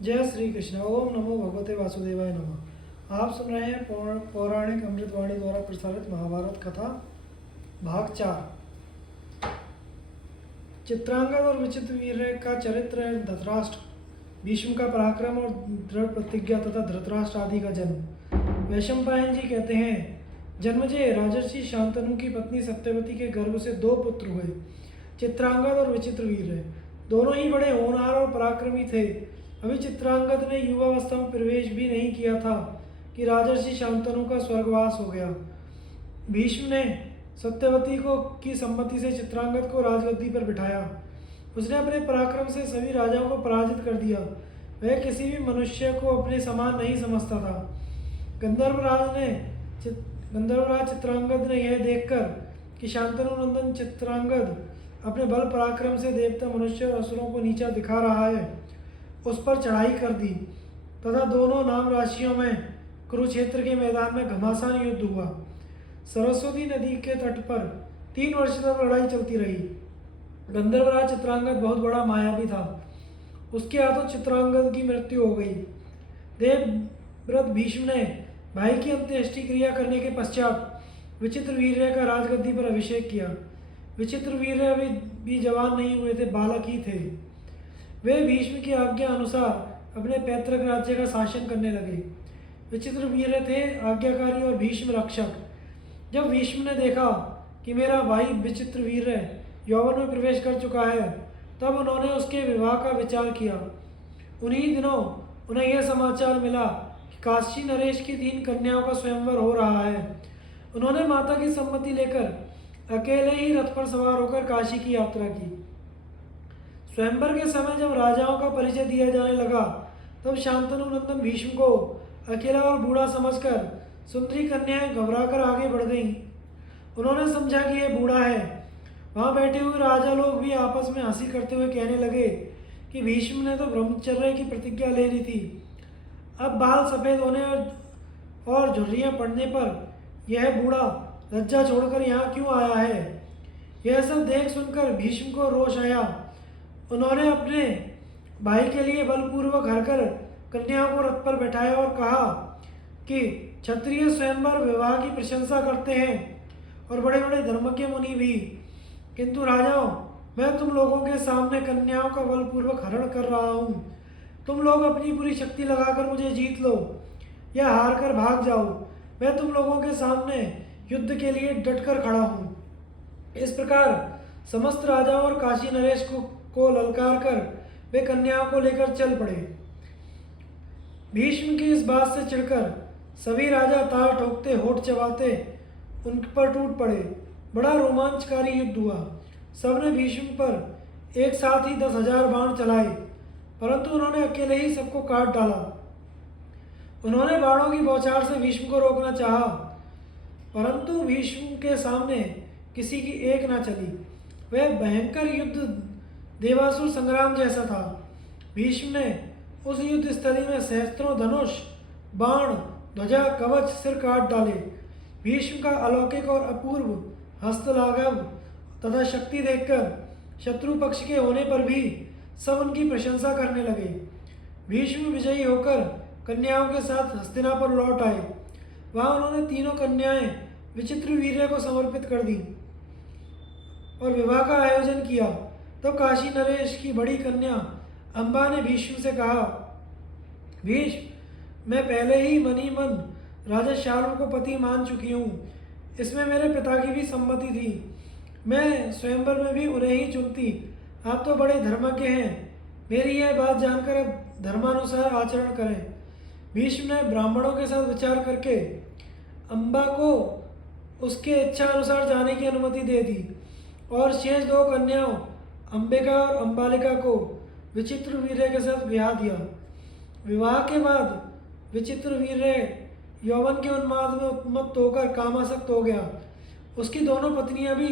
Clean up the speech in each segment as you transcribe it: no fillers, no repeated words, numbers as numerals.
जय श्री कृष्ण। ओम नमो भगवते वासुदेवाय नमः। आप सुन रहे हैं पौराणिक अमृतवाणी द्वारा प्रसारित महाभारत कथा भाग 4। चित्रांगद और विचित्र वीर का चरित्र है धृतराष्ट्र, भीष्म का पराक्रम और दृढ़ प्रतिज्ञा तथा धृतराष्ट्र आदि का जन्म। वैशंपायन जी कहते हैं, जन्मजय राजर्षि शांतनु की पत्नी सत्यवती के गर्भ से 2 पुत्र हुए, चित्रांगद और विचित्र वीर। दोनों ही बड़े होनहार और पराक्रमी थे। अभी चित्रांगद ने युवावस्था में प्रवेश भी नहीं किया था कि राजर्षि शांतनु का स्वर्गवास हो गया। भीष्म ने सत्यवती को की सम्मति से चित्रांगद को राजगद्दी पर बिठाया। उसने अपने पराक्रम से सभी राजाओं को पराजित कर दिया। वह किसी भी मनुष्य को अपने समान नहीं समझता था। गंधर्वराज चित्रांगद ने यह देखकर कि शांतनु नंदन चित्रांगद अपने बल पराक्रम से देवता, मनुष्य और असुरों को नीचा दिखा रहा है, उस पर चढ़ाई कर दी तथा दोनों नाम राशियों में कुरुक्षेत्र के मैदान में घमासान युद्ध हुआ। सरस्वती नदी के तट पर 3 वर्ष तक लड़ाई चलती रही। गंधर्वराज चित्रांगद बहुत बड़ा मायावी था। उसके हाथों चित्रांगद की मृत्यु हो गई। देवव्रत भीष्म ने भाई की अंत्येष्टि क्रिया करने के पश्चात विचित्र वीर्य का राजगद्दी पर अभिषेक किया। विचित्र वीर्य अभी भी जवान नहीं हुए थे, बालक ही थे। वे भीष्म की आज्ञा अनुसार अपने पैतृक राज्य का शासन करने लगे। विचित्र वीर थे आज्ञाकारी और भीष्म रक्षक। जब भीष्म ने देखा कि मेरा भाई विचित्र वीर यौवन में प्रवेश कर चुका है, तब उन्होंने उसके विवाह का विचार किया। उन्हीं दिनों उन्हें यह समाचार मिला कि काशी नरेश की 3 कन्याओं का स्वयंवर हो रहा है। उन्होंने माता की सम्मति लेकर अकेले ही रथ पर सवार होकर काशी की यात्रा की। स्वयंवर के समय जब राजाओं का परिचय दिया जाने लगा, तब शांतनु नंदन भीष्म को अकेला और बूढ़ा समझकर सुंदरी कन्याएं घबराकर आगे बढ़ गईं। उन्होंने समझा कि यह बूढ़ा है। वहां बैठे हुए राजा लोग भी आपस में हंसी करते हुए कहने लगे कि भीष्म ने तो ब्रह्मचर्य की प्रतिज्ञा ले ली थी, अब बाल सफेद होने और झुर्रियां पड़ने पर यह बूढ़ा लज्जा छोड़कर यहाँ क्यों आया है। यह सब देख सुनकर भीष्म को रोष आया। उन्होंने अपने भाई के लिए बलपूर्वक हरकर कन्याओं को रथ पर बैठाया और कहा कि क्षत्रिय स्वयंवर विवाह की प्रशंसा करते हैं और बड़े बड़े धर्मज्ञ मुनि भी, किंतु राजाओं, मैं तुम लोगों के सामने कन्याओं का बलपूर्वक हरण कर रहा हूँ। तुम लोग अपनी पूरी शक्ति लगाकर मुझे जीत लो या हार कर भाग जाओ, मैं तुम लोगों के सामने युद्ध के लिए डटकर खड़ा हूँ। इस प्रकार समस्त राजाओं और काशी नरेश को ललकार कर वे कन्याओं को लेकर चल पड़े। भीष्म की इस बात से चिढ़कर सभी राजा ताल ठोकते, होठ चबाते उन पर टूट पड़े। बड़ा रोमांचकारी युद्ध हुआ। सबने भीष्म पर एक साथ ही 10,000 बाण चलाए, परंतु उन्होंने अकेले ही सबको काट डाला। उन्होंने बाणों की बौछार से भीष्म को रोकना चाहा, परंतु भीष्म के सामने किसी की एक न चली। वह भयंकर युद्ध देवासुर संग्राम जैसा था। भीष्म ने उस युद्ध स्थली में सहस्त्रों धनुष, बाण, ध्वजा, कवच, सिर काट डाले। भीष्म का अलौकिक और अपूर्व हस्तलाघव तथा शक्ति देखकर शत्रु पक्ष के होने पर भी सब उनकी प्रशंसा करने लगे। भीष्म विजयी होकर कन्याओं के साथ हस्तिनापुर लौट आए। वहां उन्होंने तीनों कन्याएं विचित्र वीर्य को समर्पित कर दी और विवाह का आयोजन किया। तब काशी नरेश की बड़ी कन्या अम्बा ने भीष्म से कहा, भीष्म, मैं पहले ही मनी मन राजा शाल्व को पति मान चुकी हूँ। इसमें मेरे पिता की भी सम्मति थी। मैं स्वयंवर में भी उन्हें ही चुनती। आप तो बड़े धर्मज्ञ हैं, मेरी यह बात जानकर अब धर्मानुसार आचरण करें। भीष्म ने ब्राह्मणों के साथ विचार करके अम्बा को उसके इच्छा अनुसार जाने की अनुमति दे दी और शेष 2 कन्याओं अंबिका और अंबालिका को विचित्र वीर्य के साथ ब्याह दिया। विवाह के बाद विचित्र वीर्य यौवन के उन्माद में उन्मत्त होकर कामासक्त हो गया। उसकी दोनों पत्नियां भी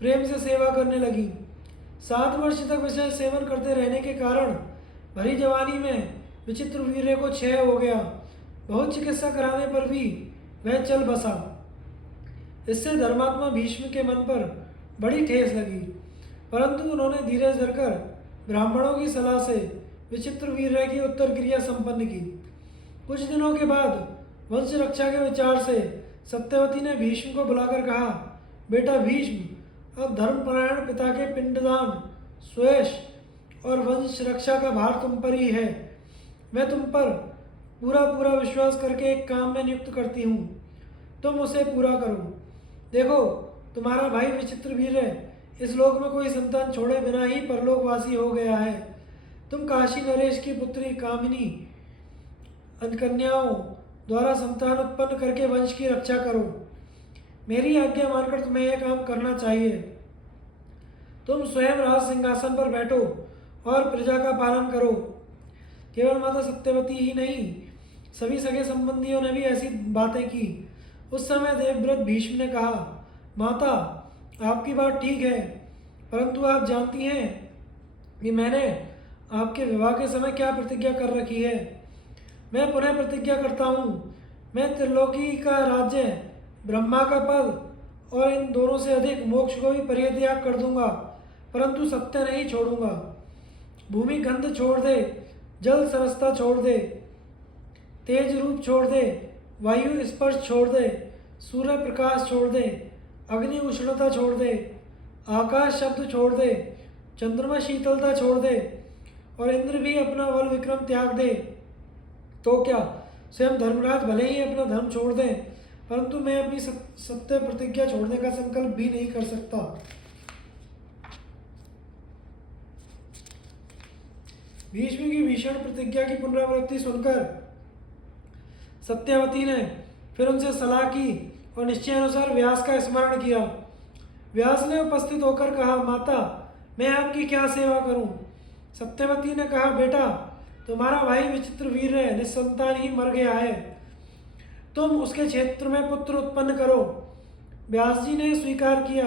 प्रेम से सेवा करने लगीं। 7 वर्ष तक विषय सेवन करते रहने के कारण भरी जवानी में विचित्र वीर्य को क्षय हो गया। बहुत चिकित्सा कराने पर भी वह चल बसा। इससे धर्मात्मा भीष्म के मन पर बड़ी ठेस लगी, परंतु उन्होंने धीरज धरकर ब्राह्मणों की सलाह से विचित्रवीर्य की उत्तर क्रिया संपन्न की। कुछ दिनों के बाद वंश रक्षा के विचार से सत्यवती ने भीष्म को बुलाकर कहा, बेटा भीष्म, अब धर्मपरायण पिता के पिंडदान, स्वेश और वंश रक्षा का भार तुम पर ही है। मैं तुम पर पूरा पूरा विश्वास करके एक काम में नियुक्त करती हूँ, तुम उसे पूरा करो। देखो, तुम्हारा भाई विचित्रवीर्य इस लोक में कोई संतान छोड़े बिना ही परलोकवासी हो गया है। तुम काशी नरेश की पुत्री कामिनी कन्याओं द्वारा संतान उत्पन्न करके वंश की रक्षा करो। मेरी आज्ञा मानकर तुम्हें यह काम करना चाहिए। तुम स्वयं राज सिंहासन पर बैठो और प्रजा का पालन करो। केवल माता सत्यवती ही नहीं, सभी सगे संबंधियों ने भी ऐसी बातें की। उस समय देवव्रत भीष्म ने कहा, माता, आपकी बात ठीक है, परंतु आप जानती हैं कि मैंने आपके विवाह के समय क्या प्रतिज्ञा कर रखी है। मैं पुनः प्रतिज्ञा करता हूँ, मैं त्रिलोकी का राज्य, ब्रह्मा का पद और इन दोनों से अधिक मोक्ष को भी परित्याग कर दूंगा, परंतु सत्य नहीं छोड़ूंगा। भूमि गंध छोड़ दे, जल सरसता छोड़ दे, तेज रूप छोड़ दे, वायु स्पर्श छोड़ दे, सूर्य प्रकाश छोड़ दे, अग्नि उष्णता छोड़ दे, आकाश शब्द छोड़ दे, चंद्रमा शीतलता छोड़ दे और इंद्र भी अपना बल विक्रम त्याग दे, तो क्या स्वयं धर्मराज भले ही अपना धर्म छोड़ दें, परंतु मैं अपनी सत्य प्रतिज्ञा छोड़ने का संकल्प भी नहीं कर सकता। भीष्म की भीषण प्रतिज्ञा की पुनरावृत्ति सुनकर सत्यवती ने फिर उनसे सलाह की और निश्चय अनुसार व्यास का स्मरण किया। व्यास ने उपस्थित होकर कहा, माता, मैं आपकी क्या सेवा करूं? सत्यवती ने कहा, बेटा, तुम्हारा भाई विचित्रवीर्य निस्संतान ही मर गया है, तुम उसके क्षेत्र में पुत्र उत्पन्न करो। व्यास जी ने स्वीकार किया।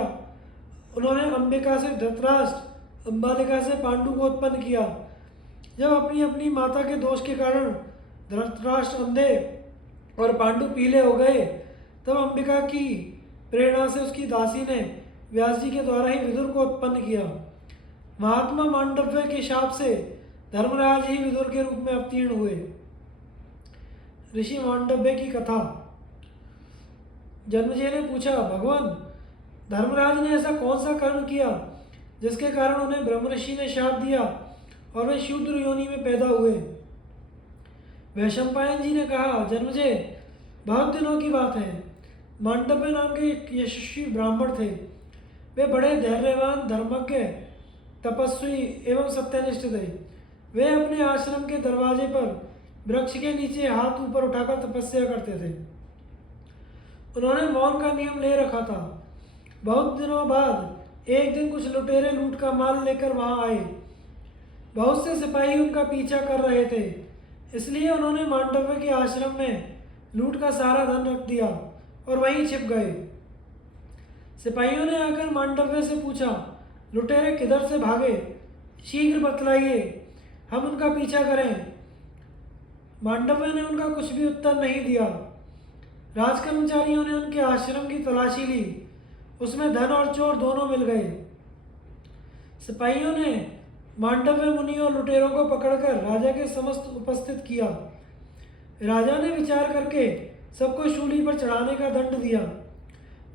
उन्होंने अंबिका से धृतराष्ट्र, अंबालिका से पांडु को उत्पन्न किया। जब अपनी अपनी माता के दोष के कारण धृतराष्ट्र अंधे और पांडु पीले हो गए, तब अंबिका की प्रेरणा से उसकी दासी ने व्यास जी के द्वारा ही विदुर को उत्पन्न किया। महात्मा मांडव्य के शाप से धर्मराज ही विदुर के रूप में अवतीर्ण हुए। ऋषि मांडव्य की कथा। जन्मेजय ने पूछा, भगवान, धर्मराज ने ऐसा कौन सा कर्म किया जिसके कारण उन्हें ब्रह्म ऋषि ने शाप दिया और वे शूद्र योनि में पैदा हुए? वैशंपायन जी ने कहा, जन्मेजय, बहुत दिनों की बात है। मांडव्य नाम के एक यशस्वी ब्राह्मण थे। वे बड़े धैर्यवान, धर्मज्ञ, तपस्वी एवं सत्यनिष्ठ थे। वे अपने आश्रम के दरवाजे पर वृक्ष के नीचे हाथ ऊपर उठाकर तपस्या करते थे। उन्होंने मौन का नियम ले रखा था। बहुत दिनों बाद एक दिन कुछ लुटेरे लूट का माल लेकर वहां आए। बहुत से सिपाही उनका पीछा कर रहे थे, इसलिए उन्होंने मांडव्य के आश्रम में लूट का सारा धन रख दिया और वहीं छिप गए। सिपाहियों ने आकर मांडव्य से पूछा, लुटेरे किधर से भागे? शीघ्र बतलाइए, हम उनका पीछा करें। मांडव्य ने उनका कुछ भी उत्तर नहीं दिया। राजकर्मचारियों ने उनके आश्रम की तलाशी ली। उसमें धन और चोर दोनों मिल गए। सिपाहियों ने मांडव्य मुनि और लुटेरों को पकड़कर राजा के समस्त उपस्थित किया। राजा ने विचार करके सबको शूली पर चढ़ाने का दंड दिया।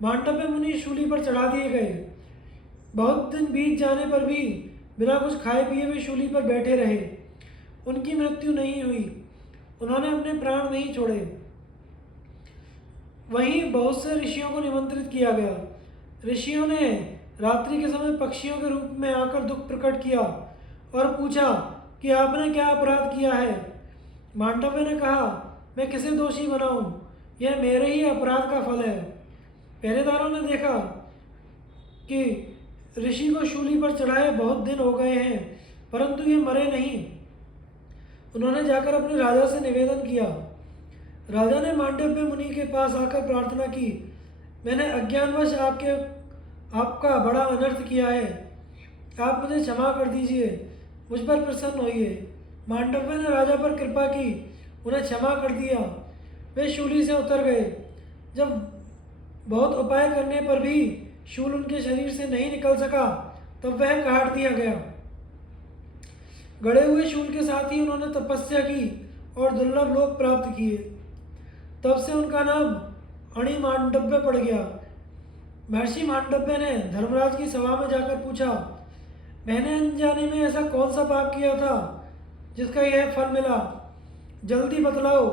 मांडव्य मुनि शूली पर चढ़ा दिए गए। बहुत दिन बीत जाने पर भी बिना कुछ खाए पिए वे शूली पर बैठे रहे। उनकी मृत्यु नहीं हुई। उन्होंने अपने प्राण नहीं छोड़े। वहीं बहुत से ऋषियों को निमंत्रित किया गया। ऋषियों ने रात्रि के समय पक्षियों के रूप में आकर दुख प्रकट किया और पूछा कि आपने क्या अपराध किया है? मांडव्य ने कहा, मैं किसे दोषी बनाऊं? यह मेरे ही अपराध का फल है। पहरेदारों ने देखा कि ऋषि को शूली पर चढ़ाए बहुत दिन हो गए हैं, परंतु ये मरे नहीं। उन्होंने जाकर अपने राजा से निवेदन किया। राजा ने मांडव्य मुनि के पास आकर प्रार्थना की, मैंने अज्ञानवश आपका बड़ा अनर्थ किया है, आप मुझे क्षमा कर दीजिए, मुझ पर प्रसन्न होइए। मांडव्य ने राजा पर कृपा की, उन्हें क्षमा कर दिया। वे शूली से उतर गए। जब बहुत उपाय करने पर भी शूल उनके शरीर से नहीं निकल सका, तब वह काट दिया गया। गड़े हुए शूल के साथ ही उन्होंने तपस्या की और दुर्लभ लोक प्राप्त किए। तब से उनका नाम अणि मांडव्य पड़ गया। महर्षि मांडव्य ने धर्मराज की सभा में जाकर पूछा, मैंने अनजाने में ऐसा कौन सा पाप किया था जिसका यह फल मिला? जल्दी बतलाओ,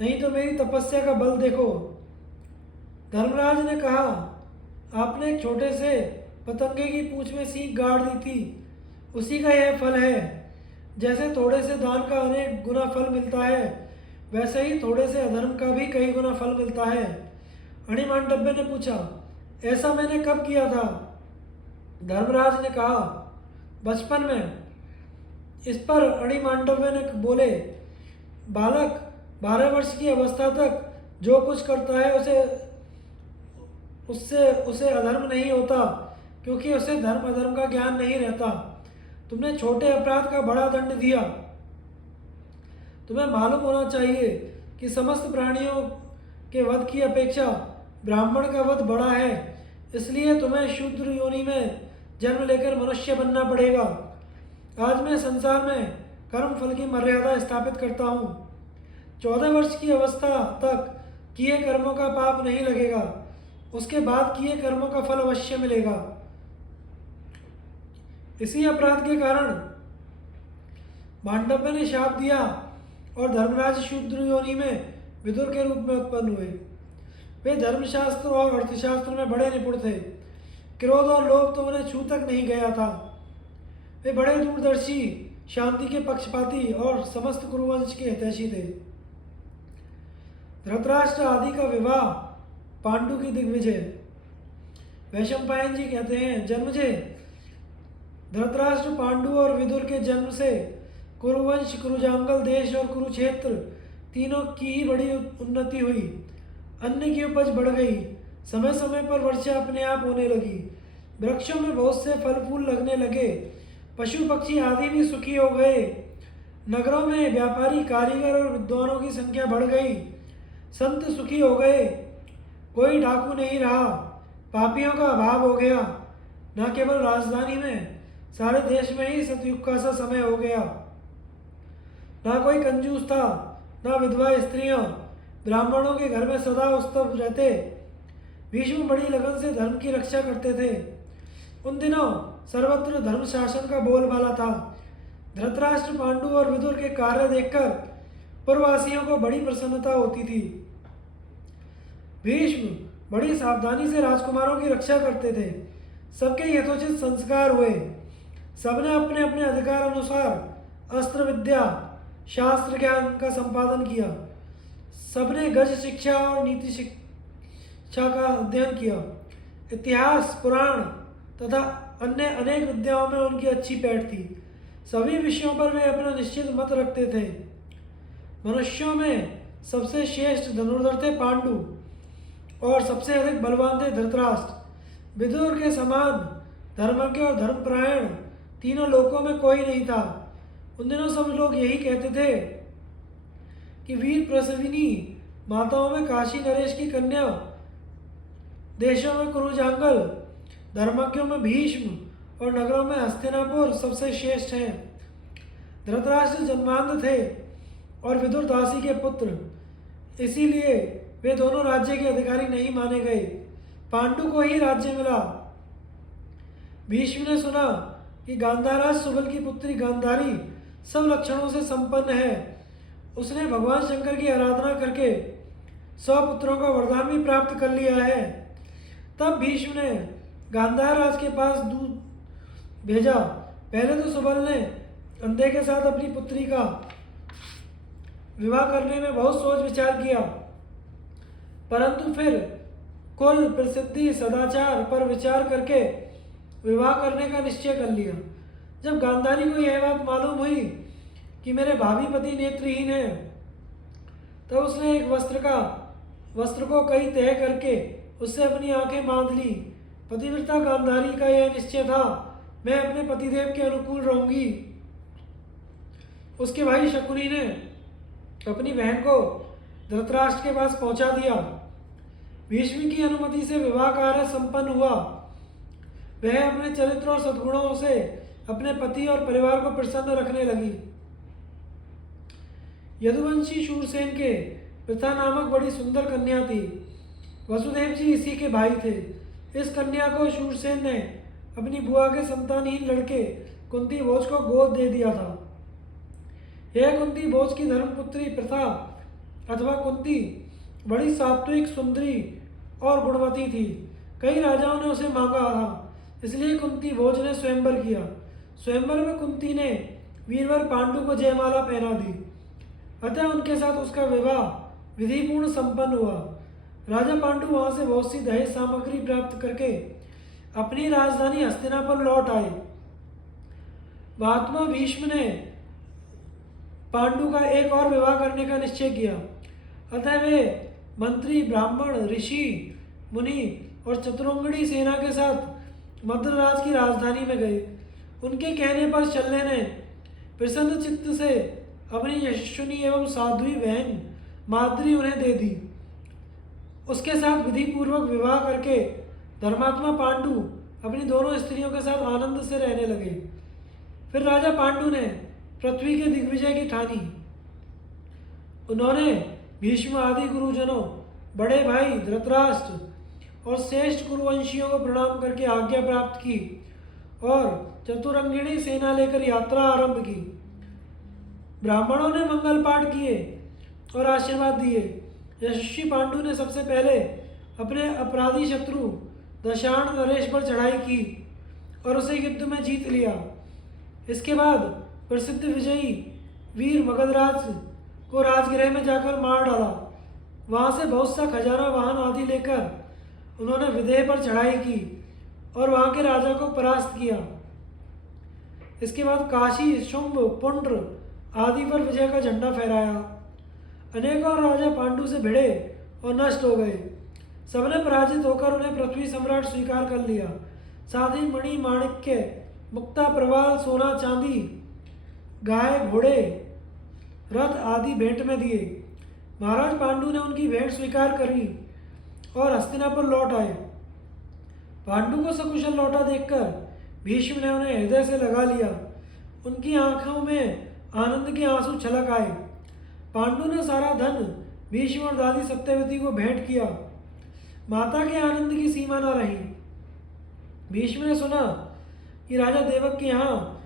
नहीं तो मेरी तपस्या का बल देखो। धर्मराज ने कहा, आपने एक छोटे से पतंगे की पूंछ में सींग गाड़ दी थी, उसी का यह फल है। जैसे थोड़े से दान का अनेक गुना फल मिलता है, वैसे ही थोड़े से अधर्म का भी कई गुना फल मिलता है। अणिमांडव्य ने पूछा, ऐसा मैंने कब किया था? धर्मराज ने कहा, बचपन में। इस पर अणिमांडव्य ने बोले, बालक 12 वर्ष की अवस्था तक जो कुछ करता है उसे अधर्म नहीं होता, क्योंकि उसे धर्म अधर्म का ज्ञान नहीं रहता। तुमने छोटे अपराध का बड़ा दंड दिया। तुम्हें मालूम होना चाहिए कि समस्त प्राणियों के वध की अपेक्षा ब्राह्मण का वध बड़ा है, इसलिए तुम्हें शूद्र योनि में जन्म लेकर मनुष्य बनना पड़ेगा। आज मैं संसार में कर्म फल की मर्यादा स्थापित करता हूँ। 14 वर्ष की अवस्था तक किए कर्मों का पाप नहीं लगेगा, उसके बाद किए कर्मों का फल अवश्य मिलेगा। इसी अपराध के कारण मांडव्य ने शाप दिया और धर्मराज शूद्र योनि में विदुर के रूप में उत्पन्न हुए। वे धर्मशास्त्र और अर्थशास्त्र में बड़े निपुण थे। क्रोध और लोभ तो उन्हें छू तक नहीं गया था। वे बड़े दूरदर्शी, शांति के पक्षपाती और समस्त कुरुवंश के हितैषी थे। धृतराष्ट्र आदि का विवाह पांडु की दिग्विजय। वैशंपायन जी कहते हैं, जन्मजय धृतराष्ट्र, पांडु और विदुर के जन्म से कुरुवंश, कुरुजांगल देश और कुरुक्षेत्र तीनों की ही बड़ी उन्नति हुई। अन्न की उपज बढ़ गई। समय समय पर वर्षा अपने आप होने लगी। वृक्षों में बहुत से फल फूल लगने लगे। पशु पक्षी आदि भी सुखी हो गए। नगरों में व्यापारी, कारीगर और विद्वानों की संख्या बढ़ गई। संत सुखी हो गए। कोई डाकू नहीं रहा। पापियों का अभाव हो गया। न केवल राजधानी में, सारे देश में ही सतयुग का सा समय हो गया। ना कोई कंजूस था, ना विधवा स्त्रियां। ब्राह्मणों के घर में सदा उत्सव रहते। भीष्म बड़ी लगन से धर्म की रक्षा करते थे। उन दिनों सर्वत्र धर्म शासन का बोलबाला था। धृतराष्ट्र, पांडु और विदुर के कार्य देखकर पूर्ववासियों को बड़ी प्रसन्नता होती थी। भीष्म बड़ी सावधानी से राजकुमारों की रक्षा करते थे। सबके यथोचित संस्कार हुए। सबने अपने अपने अधिकार अनुसार अस्त्र विद्या, शास्त्र ज्ञान का संपादन किया। सबने गज शिक्षा और नीति शिक्षा का अध्ययन किया। इतिहास, पुराण तथा अन्य अनेक विद्याओं में उनकी अच्छी पैठ थी। सभी विषयों पर वे अपना निश्चित मत रखते थे। मनुष्यों में सबसे श्रेष्ठ धनुर्धर थे पांडु और सबसे अधिक बलवान थे धृतराष्ट्र। विदुर के समान धर्मज्ञ और धर्मपरायण तीनों लोकों में कोई नहीं था। उन दिनों सब लोग यही कहते थे कि वीर प्रसविनी माताओं में काशी नरेश की कन्या, देशों में कुरुजांगल, धर्मज्ञों में भीष्म और नगरों में हस्तिनापुर सबसे श्रेष्ठ हैं। धृतराष्ट्र जन्मांध थे और विदुर दासी के पुत्र, इसीलिए वे दोनों राज्य के अधिकारी नहीं माने गए। पांडु को ही राज्य मिला। भीष्म ने सुना कि गांधाराज सुबल की पुत्री गांधारी सब लक्षणों से संपन्न है। उसने भगवान शंकर की आराधना करके 100 पुत्रों का वरदान भी प्राप्त कर लिया है। तब भीष्म ने गांधार के पास दूत भेजा। पहले तो सुबल ने अंधे के साथ अपनी पुत्री का विवाह करने में बहुत सोच विचार किया, परंतु फिर कुल, प्रसिद्धि, सदाचार पर विचार करके विवाह करने का निश्चय कर लिया। जब गांधारी को यह बात मालूम हुई कि मेरे भावी पति नेत्रहीन है, तब उसने एक वस्त्र को कई तय करके उससे अपनी आंखें बांध ली। पतिव्रता गांधारी का यह निश्चय था, मैं अपने पतिदेव के अनुकूल रहूंगी। उसके भाई शकुनी ने अपनी बहन को धृतराष्ट्र के पास पहुंचा दिया। भीष्म की अनुमति से विवाह कार्य संपन्न हुआ। वह अपने चरित्र और सद्गुणों से अपने पति और परिवार को प्रसन्न रखने लगी। यदुवंशी शूरसेन के प्रथा नामक बड़ी सुंदर कन्या थी। वसुदेव जी इसी के भाई थे। इस कन्या को शूरसेन ने अपनी बुआ के संतानहीन लड़के कुंती भोज को गोद दे दिया था। यह कुंती भोज की धर्मपुत्री प्रथा अथवा कुंती बड़ी सात्विक, सुंदरी और गुणवती थी। कई राजाओं ने उसे मांगा था, इसलिए कुंती भोज ने स्वयंवर किया। स्वयंवर में कुंती ने वीरवर पांडु को जयमाला पहना दी, अतः उनके साथ उसका विवाह विधिपूर्ण संपन्न हुआ। राजा पांडु वहां से बहुत सी दहेज सामग्री प्राप्त करके अपनी राजधानी हस्तिनापुर लौट आए। महात्मा भीष्म ने पांडु का एक और विवाह करने का निश्चय किया, अतः वे मंत्री, ब्राह्मण, ऋषि, मुनि और चतुरंगणी सेना के साथ मद्रराज की राजधानी में गए। उनके कहने पर शल्य ने प्रसन्न चित्त से अपनी यशस्विनी एवं साध्वी बहन माद्री उन्हें दे दी। उसके साथ विधि पूर्वक विवाह करके धर्मात्मा पांडु अपनी दोनों स्त्रियों के साथ आनंद से रहने लगे। फिर राजा पांडु ने पृथ्वी के दिग्विजय की ठानी। उन्होंने भीष्म आदि गुरुजनों, बड़े भाई धृतराष्ट्र और श्रेष्ठ कुरुवंशियों को प्रणाम करके आज्ञा प्राप्त की और चतुरंगिणी सेना लेकर यात्रा आरंभ की। ब्राह्मणों ने मंगल पाठ किए और आशीर्वाद दिए। यशस्वी पांडु ने सबसे पहले अपने अपराधी शत्रु दशाण नरेश पर चढ़ाई की और उसे युद्ध में जीत लिया। इसके बाद प्रसिद्ध विजयी वीर मगधराज को राजगृह में जाकर मार डाला। वहां से बहुत सा खजाना, वाहन आदि लेकर उन्होंने विदेह पर चढ़ाई की और वहां के राजा को परास्त किया। इसके बाद काशी, शुंभ, पुंड्र आदि पर विजय का झंडा फहराया। अनेकों राजा पांडु से भिड़े और नष्ट हो गए। सबने पराजित होकर उन्हें पृथ्वी सम्राट स्वीकार कर लिया। साथ ही मणि, माणिक्य, मुक्ता, प्रवाल, सोना, चांदी, गाय, घोड़े, रथ आदि भेंट में दिए। महाराज पांडु ने उनकी भेंट स्वीकार करी और हस्तिनापुर लौट आए। पांडु को सकुशल लौटा देखकर भीष्म ने उन्हें हृदय से लगा लिया। उनकी आंखों में आनंद के आंसू छलक आए। पांडु ने सारा धन भीष्म और दादी सत्यवती को भेंट किया। माता के आनंद की सीमा न रही। भीष्म ने सुना कि राजा देवक के यहाँ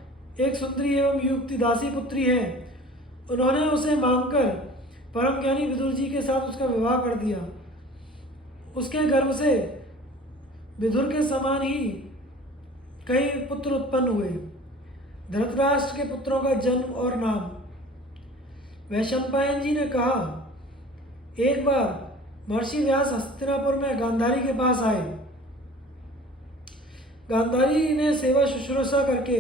एक सुंदरी एवं युक्ति दासी पुत्री है। उन्होंने उसे मांगकर परम ज्ञानी विदुर जी के साथ उसका विवाह कर दिया। उसके गर्भ से विदुर के समान ही कई पुत्र उत्पन्न हुए। धृतराष्ट्र के पुत्रों का जन्म और नाम। वैशंपायन जी ने कहा, एक बार महर्षि व्यास हस्तिनापुर में गांधारी के पास आए। गांधारी ने सेवा शुश्रूषा करके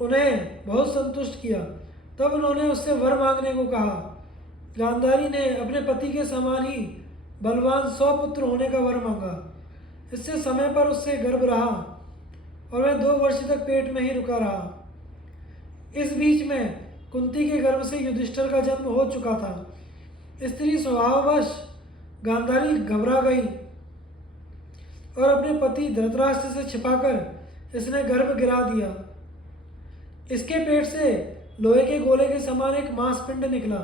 उन्हें बहुत संतुष्ट किया। तब उन्होंने उससे वर मांगने को कहा। गांधारी ने अपने पति के समान ही बलवान 100 पुत्र होने का वर मांगा। इससे समय पर उससे गर्भ रहा और वह 2 वर्ष तक पेट में ही रुका रहा। इस बीच में कुंती के गर्भ से युधिष्ठिर का जन्म हो चुका था। स्त्री स्वभाववश गांधारी घबरा गई और अपने पति धृतराष्ट्र से छिपाकर इसने गर्भ गिरा दिया। इसके पेट से लोहे के गोले के समान एक मांसपिंड निकला।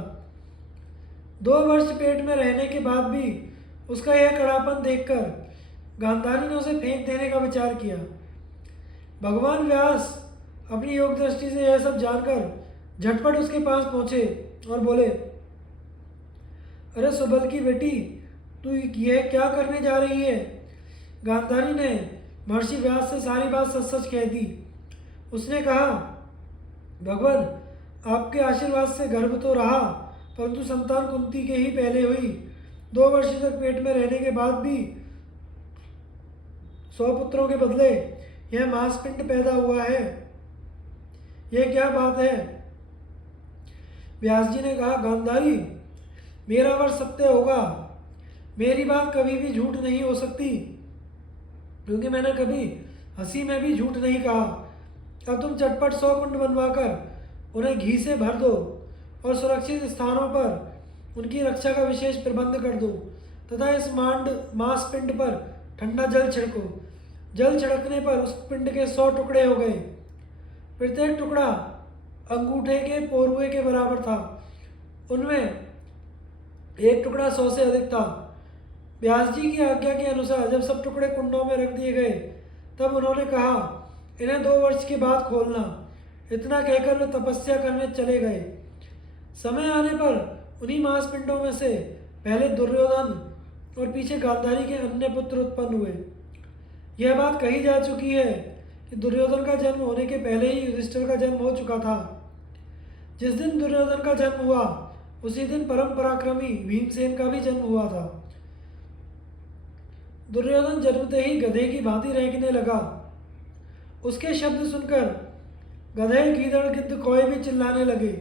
2 वर्ष पेट में रहने के बाद भी उसका यह कड़ापन देखकर गांधारी ने उसे फेंक देने का विचार किया। भगवान व्यास अपनी योग दृष्टि से यह सब जानकर झटपट उसके पास पहुंचे और बोले, अरे सुबल की बेटी, तू यह क्या करने जा रही है? गांधारी ने महर्षि व्यास से सारी बात सच सच कह दी। उसने कहा, भगवान, आपके आशीर्वाद से गर्भ तो रहा, परंतु संतान कुंती के ही पहले हुई। 2 वर्ष तक पेट में रहने के बाद भी 100 पुत्रों के बदले यह मांसपिंड पैदा हुआ है। यह क्या बात है? व्यास जी ने कहा, गांधारी, मेरा वर सत्य होगा। मेरी बात कभी भी झूठ नहीं हो सकती, क्योंकि मैंने कभी हंसी में भी झूठ नहीं कहा। अब तुम चटपट 100 कुंड बनवाकर उन्हें घी से भर दो और सुरक्षित स्थानों पर उनकी रक्षा का विशेष प्रबंध कर दो तथा इस मांस पिंड पर ठंडा जल छिड़को। जल छिड़कने पर उस पिंड के 100 टुकड़े हो गए। प्रत्येक टुकड़ा अंगूठे के पोरुए के बराबर था। उनमें एक टुकड़ा 100 से अधिक था। व्यास जी की आज्ञा के अनुसार जब सब टुकड़े कुंडों में रख दिए गए तब उन्होंने कहा, इन्हें 2 वर्ष के बाद खोलना। इतना कहकर वे तपस्या करने चले गए। समय आने पर उन्हीं मांसपिंडों में से पहले दुर्योधन और पीछे गांधारी के अन्य पुत्र उत्पन्न हुए। यह बात कही जा चुकी है कि दुर्योधन का जन्म होने के पहले ही युधिष्ठिर का जन्म हो चुका था। जिस दिन दुर्योधन का जन्म हुआ उसी दिन परम पराक्रमी भीमसेन का भी जन्म हुआ था। दुर्योधन जन्मते ही गधे की भांति रेंकने लगा। उसके शब्द सुनकर गधे, गीदड़, गिद्ध, कौए भी चिल्लाने लगे।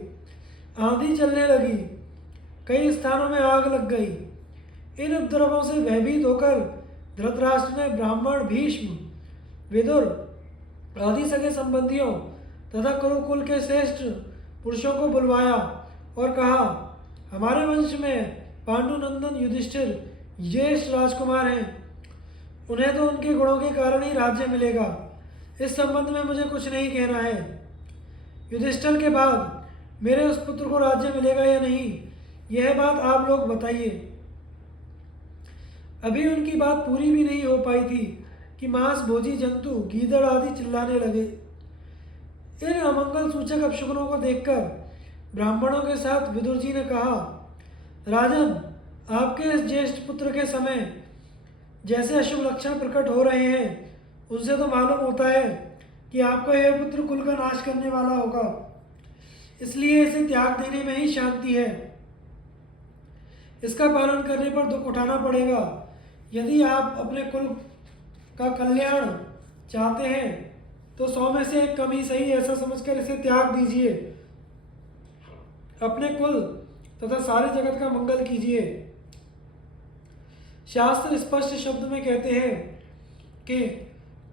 आंधी चलने लगी। कई स्थानों में आग लग गई। इन उपद्रवों से भयभीत होकर धृतराष्ट्र ने ब्राह्मण, भीष्म, विदुर आदि सगे संबंधियों तथा कुरुकुल के श्रेष्ठ पुरुषों को बुलवाया और कहा, हमारे वंश में पांडुनंदन युधिष्ठिर ज्येष्ठ राजकुमार हैं। उन्हें तो उनके गुणों के कारण ही राज्य मिलेगा। इस संबंध में मुझे कुछ नहीं कहना है। युधिष्ठिर के बाद मेरे उस पुत्र को राज्य मिलेगा या नहीं, यह बात आप लोग बताइए। अभी उनकी बात पूरी भी नहीं हो पाई थी कि मांस भोजी जंतु, गीदड़ आदि चिल्लाने लगे। इन अमंगल सूचक अपशकुनों को देखकर ब्राह्मणों के साथ विदुर जी ने कहा, राजन, आपके इस ज्येष्ठ पुत्र के समय जैसे अशुभ लक्षण प्रकट हो रहे हैं, उनसे तो मालूम होता है कि आपका यह पुत्र कुल का नाश करने वाला होगा। इसलिए इसे त्याग देने में ही शांति है। इसका पालन करने पर दुख उठाना पड़ेगा। यदि आप अपने कुल का कल्याण चाहते हैं तो 100 में से 1 कम ही सही, ऐसा समझकर इसे त्याग दीजिए। अपने कुल तथा सारे जगत का मंगल कीजिए। शास्त्र स्पष्ट शब्द में कहते हैं कि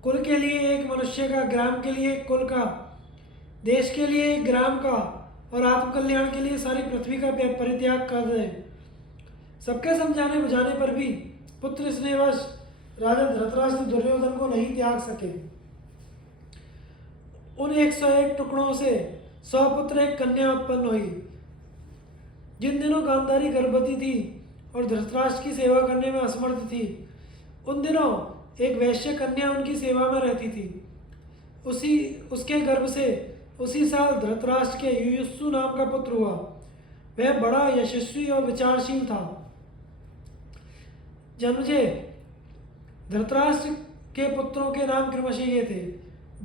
कुल के लिए एक मनुष्य का, ग्राम के लिए एक कुल का, देश के लिए एक ग्राम का और आत्मकल्याण के लिए सारी पृथ्वी का परित्याग कर दें। सबके समझाने बुझाने पर भी पुत्र स्नेहवश राजा धृतराष्ट्र दुर्योधन को नहीं त्याग सके। उन 101 टुकड़ों से 100 पुत्र, एक कन्या उत्पन्न हुई। जिन दिनों गांधारी गर्भवती थी और धृतराष्ट्र की सेवा करने में असमर्थ थी, उन दिनों एक वैश्य कन्या उनकी सेवा में रहती थी। उसके गर्भ से उसी साल धृतराष्ट्र के युयुत्सु नाम का पुत्र हुआ। वह बड़ा यशस्वी और विचारशील था। जन्मजे धृतराष्ट्र के पुत्रों के नाम क्रमशः ये थे,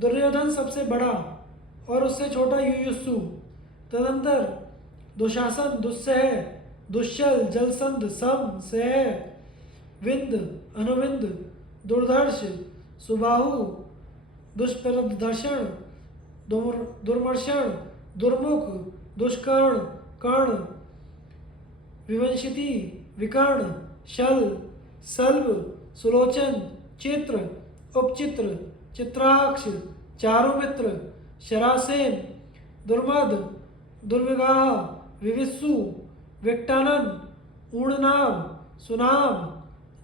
दुर्योधन सबसे बड़ा और उससे छोटा युयुत्सु, तदंतर दुशासन, दुस्सह, दुश्शल, जलसंध, सम, सह, विंद, अनुविंद, दुर्धर्ष, सुबाहु, दुष्प्रदर्शन, दुर्मर्शन, दुर्मुख, दुष्कर्ण, कर्ण, विवंशिति, विकर्ण, शल, सल्व, सुलोचन, चित्र, उपचित्र, चित्राक्ष, चारुमित्र, शरासेन, दुर्मद, दुर्विगाह, विविस्सु, विक्टानन, ऊर्णनाभ, सुनाभ,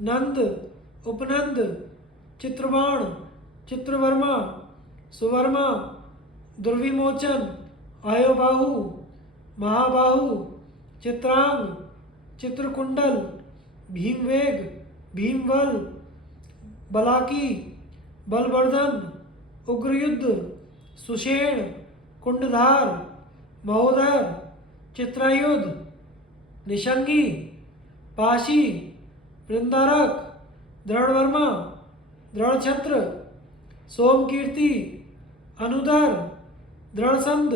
नंद, उपनंद, चित्रबाण, चित्रवर्मा, सुवर्मा, दुर्विमोचन, आयोबाहु, महाबाहु, चित्रांग, चित्रकुंडल, भीमवेग, भीमबल, बलाकी, बलवर्धन, उग्रयुद्ध, सुषेण, कुंडधार, महोदर, चित्रायुध, निशंगी, पाशी, वृंदारक, दृढ़वर्मा, दृढ़छत्र, सोमकीर्ति, अनुदर, दृढ़संध,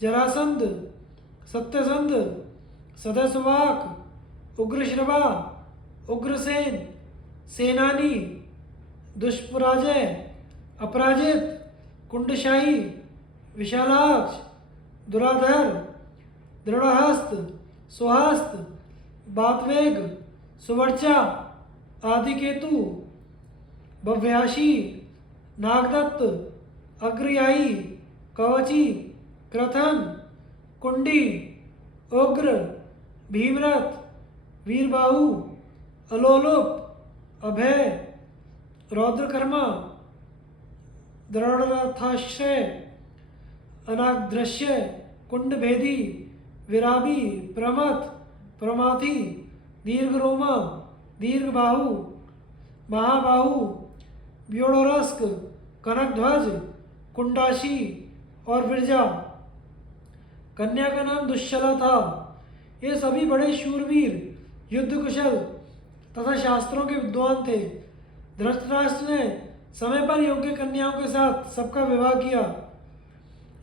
जरासंध, सत्यसंध, सदस्वाक, उग्रश्रवा, उग्रसेन, सेनानी, दुष्पराजय, अपराजित, कुंडशाही, विशालाक्ष, दुराधर, दृढ़हस्त, सुहस्त, बातवेग, सुवर्चा, आदिकेतु, भव्याशी, नागदत्त, अग्रयाई, कवची, क्रथन, कुंडी, उग्र, भीमरथ, वीरबाहु, अलोलुप, अभय, रौद्रकर्मा, दृढ़रथाश्रय, अनादृश्य, कुंडभेदी, विराबी, प्रमथ, प्रमाथी, दीर्घरोमा, दीर्घबाहु, महाबाहु, व्योड़रस्क, कनकध्वज, कुंडाशी और विरजा। कन्या का नाम दुश्शला था। ये सभी बड़े शूरवीर, युद्ध कुशल तथा शास्त्रों के विद्वान थे। धृतराष्ट्र ने समय पर योग्य कन्याओं के साथ सबका विवाह किया।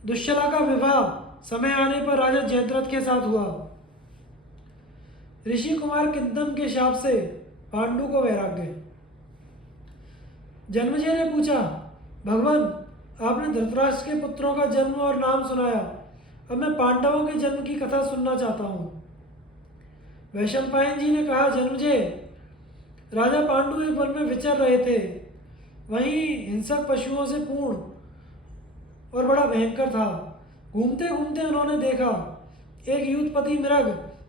दुश्शला का विवाह समय आने पर राजा जयद्रथ के साथ हुआ। ऋषि कुमार किंदम के शाप से पांडु को वैराग्य। जन्मेजय ने पूछा, भगवान, आपने धृतराष्ट्र के पुत्रों का जन्म और नाम सुनाया, अब मैं पांडवों के जन्म की कथा सुनना चाहता हूँ। वैशंपायन जी ने कहा, जन्मेजय, राजा पांडु एक वन में विचर रहे थे। वहीं हिंसक पशुओं से पूर्ण और बड़ा भयंकर था। घूमते घूमते उन्होंने देखा एक युद्धपति मृग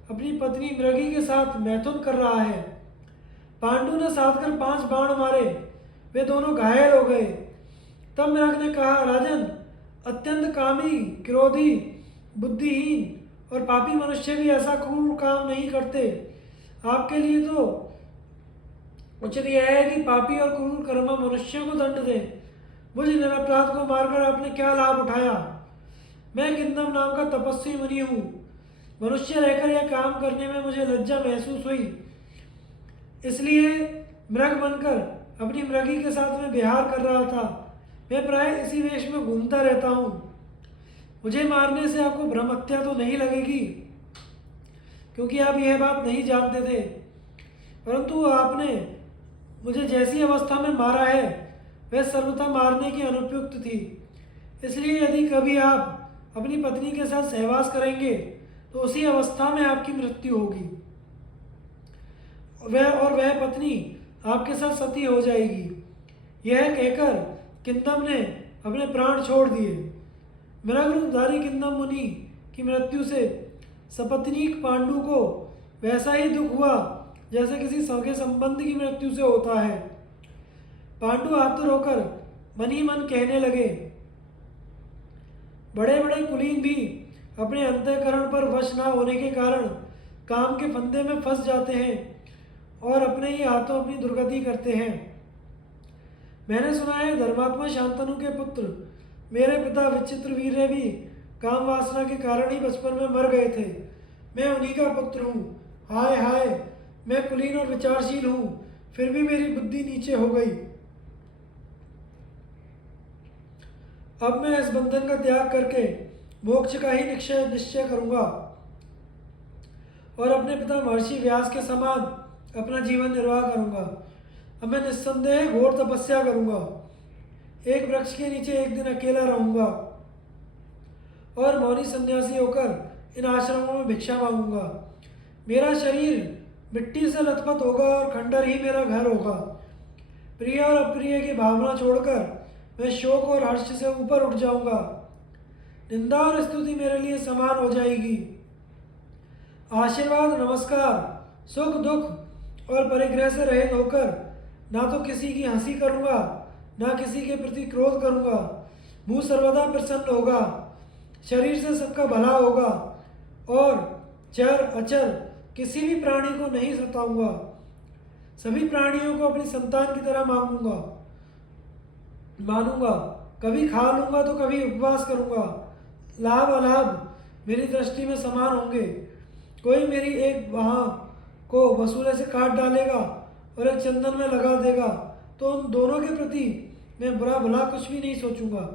अपनी पत्नी मृगी के साथ मैथुन कर रहा है। पांडु ने साध कर 5 बाण मारे, वे दोनों घायल हो गए। तब मृग ने कहा, राजन, अत्यंत कामी, क्रोधी, बुद्धिहीन और पापी मनुष्य भी ऐसा क्रूर काम नहीं करते। आपके लिए तो उचित यह है कि पापी और क्रूर कर्म मनुष्यों को दंड दें। मुझ निरपराध को मारकर आपने क्या लाभ उठाया? मैं किंदम नाम का तपस्वी मुनि हूँ। मनुष्य रहकर यह काम करने में मुझे लज्जा महसूस हुई, इसलिए मृग बनकर अपनी मृगी के साथ मैं विहार कर रहा था। मैं प्राय इसी वेश में घूमता रहता हूँ। मुझे मारने से आपको ब्रह्म हत्या तो नहीं लगेगी, क्योंकि आप यह बात नहीं जानते थे, परंतु आपने मुझे जैसी अवस्था में मारा है वह सर्वथा मारने की अनुपयुक्त थी। इसलिए यदि कभी आप अपनी पत्नी के साथ सहवास करेंगे तो उसी अवस्था में आपकी मृत्यु होगी। वह पत्नी आपके साथ सती हो जाएगी। यह कहकर किंदम ने अपने प्राण छोड़ दिए। मृग रूपधारी किंदम मुनि की मृत्यु से सपत्नीक पांडु को वैसा ही दुख हुआ जैसे किसी सगे संबंध की मृत्यु से होता है। पांडु आतुर होकर मन ही मन कहने लगे, बड़े बड़े कुलीन भी अपने अंतःकरण पर वश न होने के कारण काम के फंदे में फंस जाते हैं और अपने ही हाथों अपनी दुर्गति करते हैं। मैंने सुना है धर्मात्मा शांतनु के पुत्र मेरे पिता विचित्रवीर्य भी काम वासना के कारण ही बचपन में मर गए थे। मैं उन्हीं का पुत्र हूँ। हाय हाय, मैं कुलीन और विचारशील हूँ, फिर भी मेरी बुद्धि नीचे हो गई। अब मैं इस बंधन का त्याग करके मोक्ष का ही निश्चय करूँगा और अपने पिता महर्षि व्यास के समान अपना जीवन निर्वाह करूँगा। अब मैं निस्संदेह घोर तपस्या करूँगा। एक वृक्ष के नीचे एक दिन अकेला रहूँगा और मौनी सन्यासी होकर इन आश्रमों में भिक्षा मांगूंगा। मेरा शरीर मिट्टी से लथपथ होगा और खंडर ही मेरा घर होगा। प्रिय और अप्रिय की भावना छोड़कर मैं शोक और हर्ष से ऊपर उठ जाऊंगा। निंदा और स्तुति मेरे लिए समान हो जाएगी। आशीर्वाद, नमस्कार, सुख दुख और परिग्रह से रहित होकर ना तो किसी की हंसी करूंगा, ना किसी के प्रति क्रोध करूंगा। मुंह सर्वदा प्रसन्न होगा, शरीर से सबका भला होगा और चर अचर किसी भी प्राणी को नहीं सताऊंगा। सभी प्राणियों को अपनी संतान की तरह मानूंगा। कभी खा लूंगा तो कभी उपवास करूंगा। लाभ अलाभ मेरी दृष्टि में समान होंगे। कोई मेरी एक बाह को वसूले से काट डालेगा और एक चंदन में लगा देगा तो उन दोनों के प्रति मैं बुरा भला कुछ भी नहीं सोचूंगा।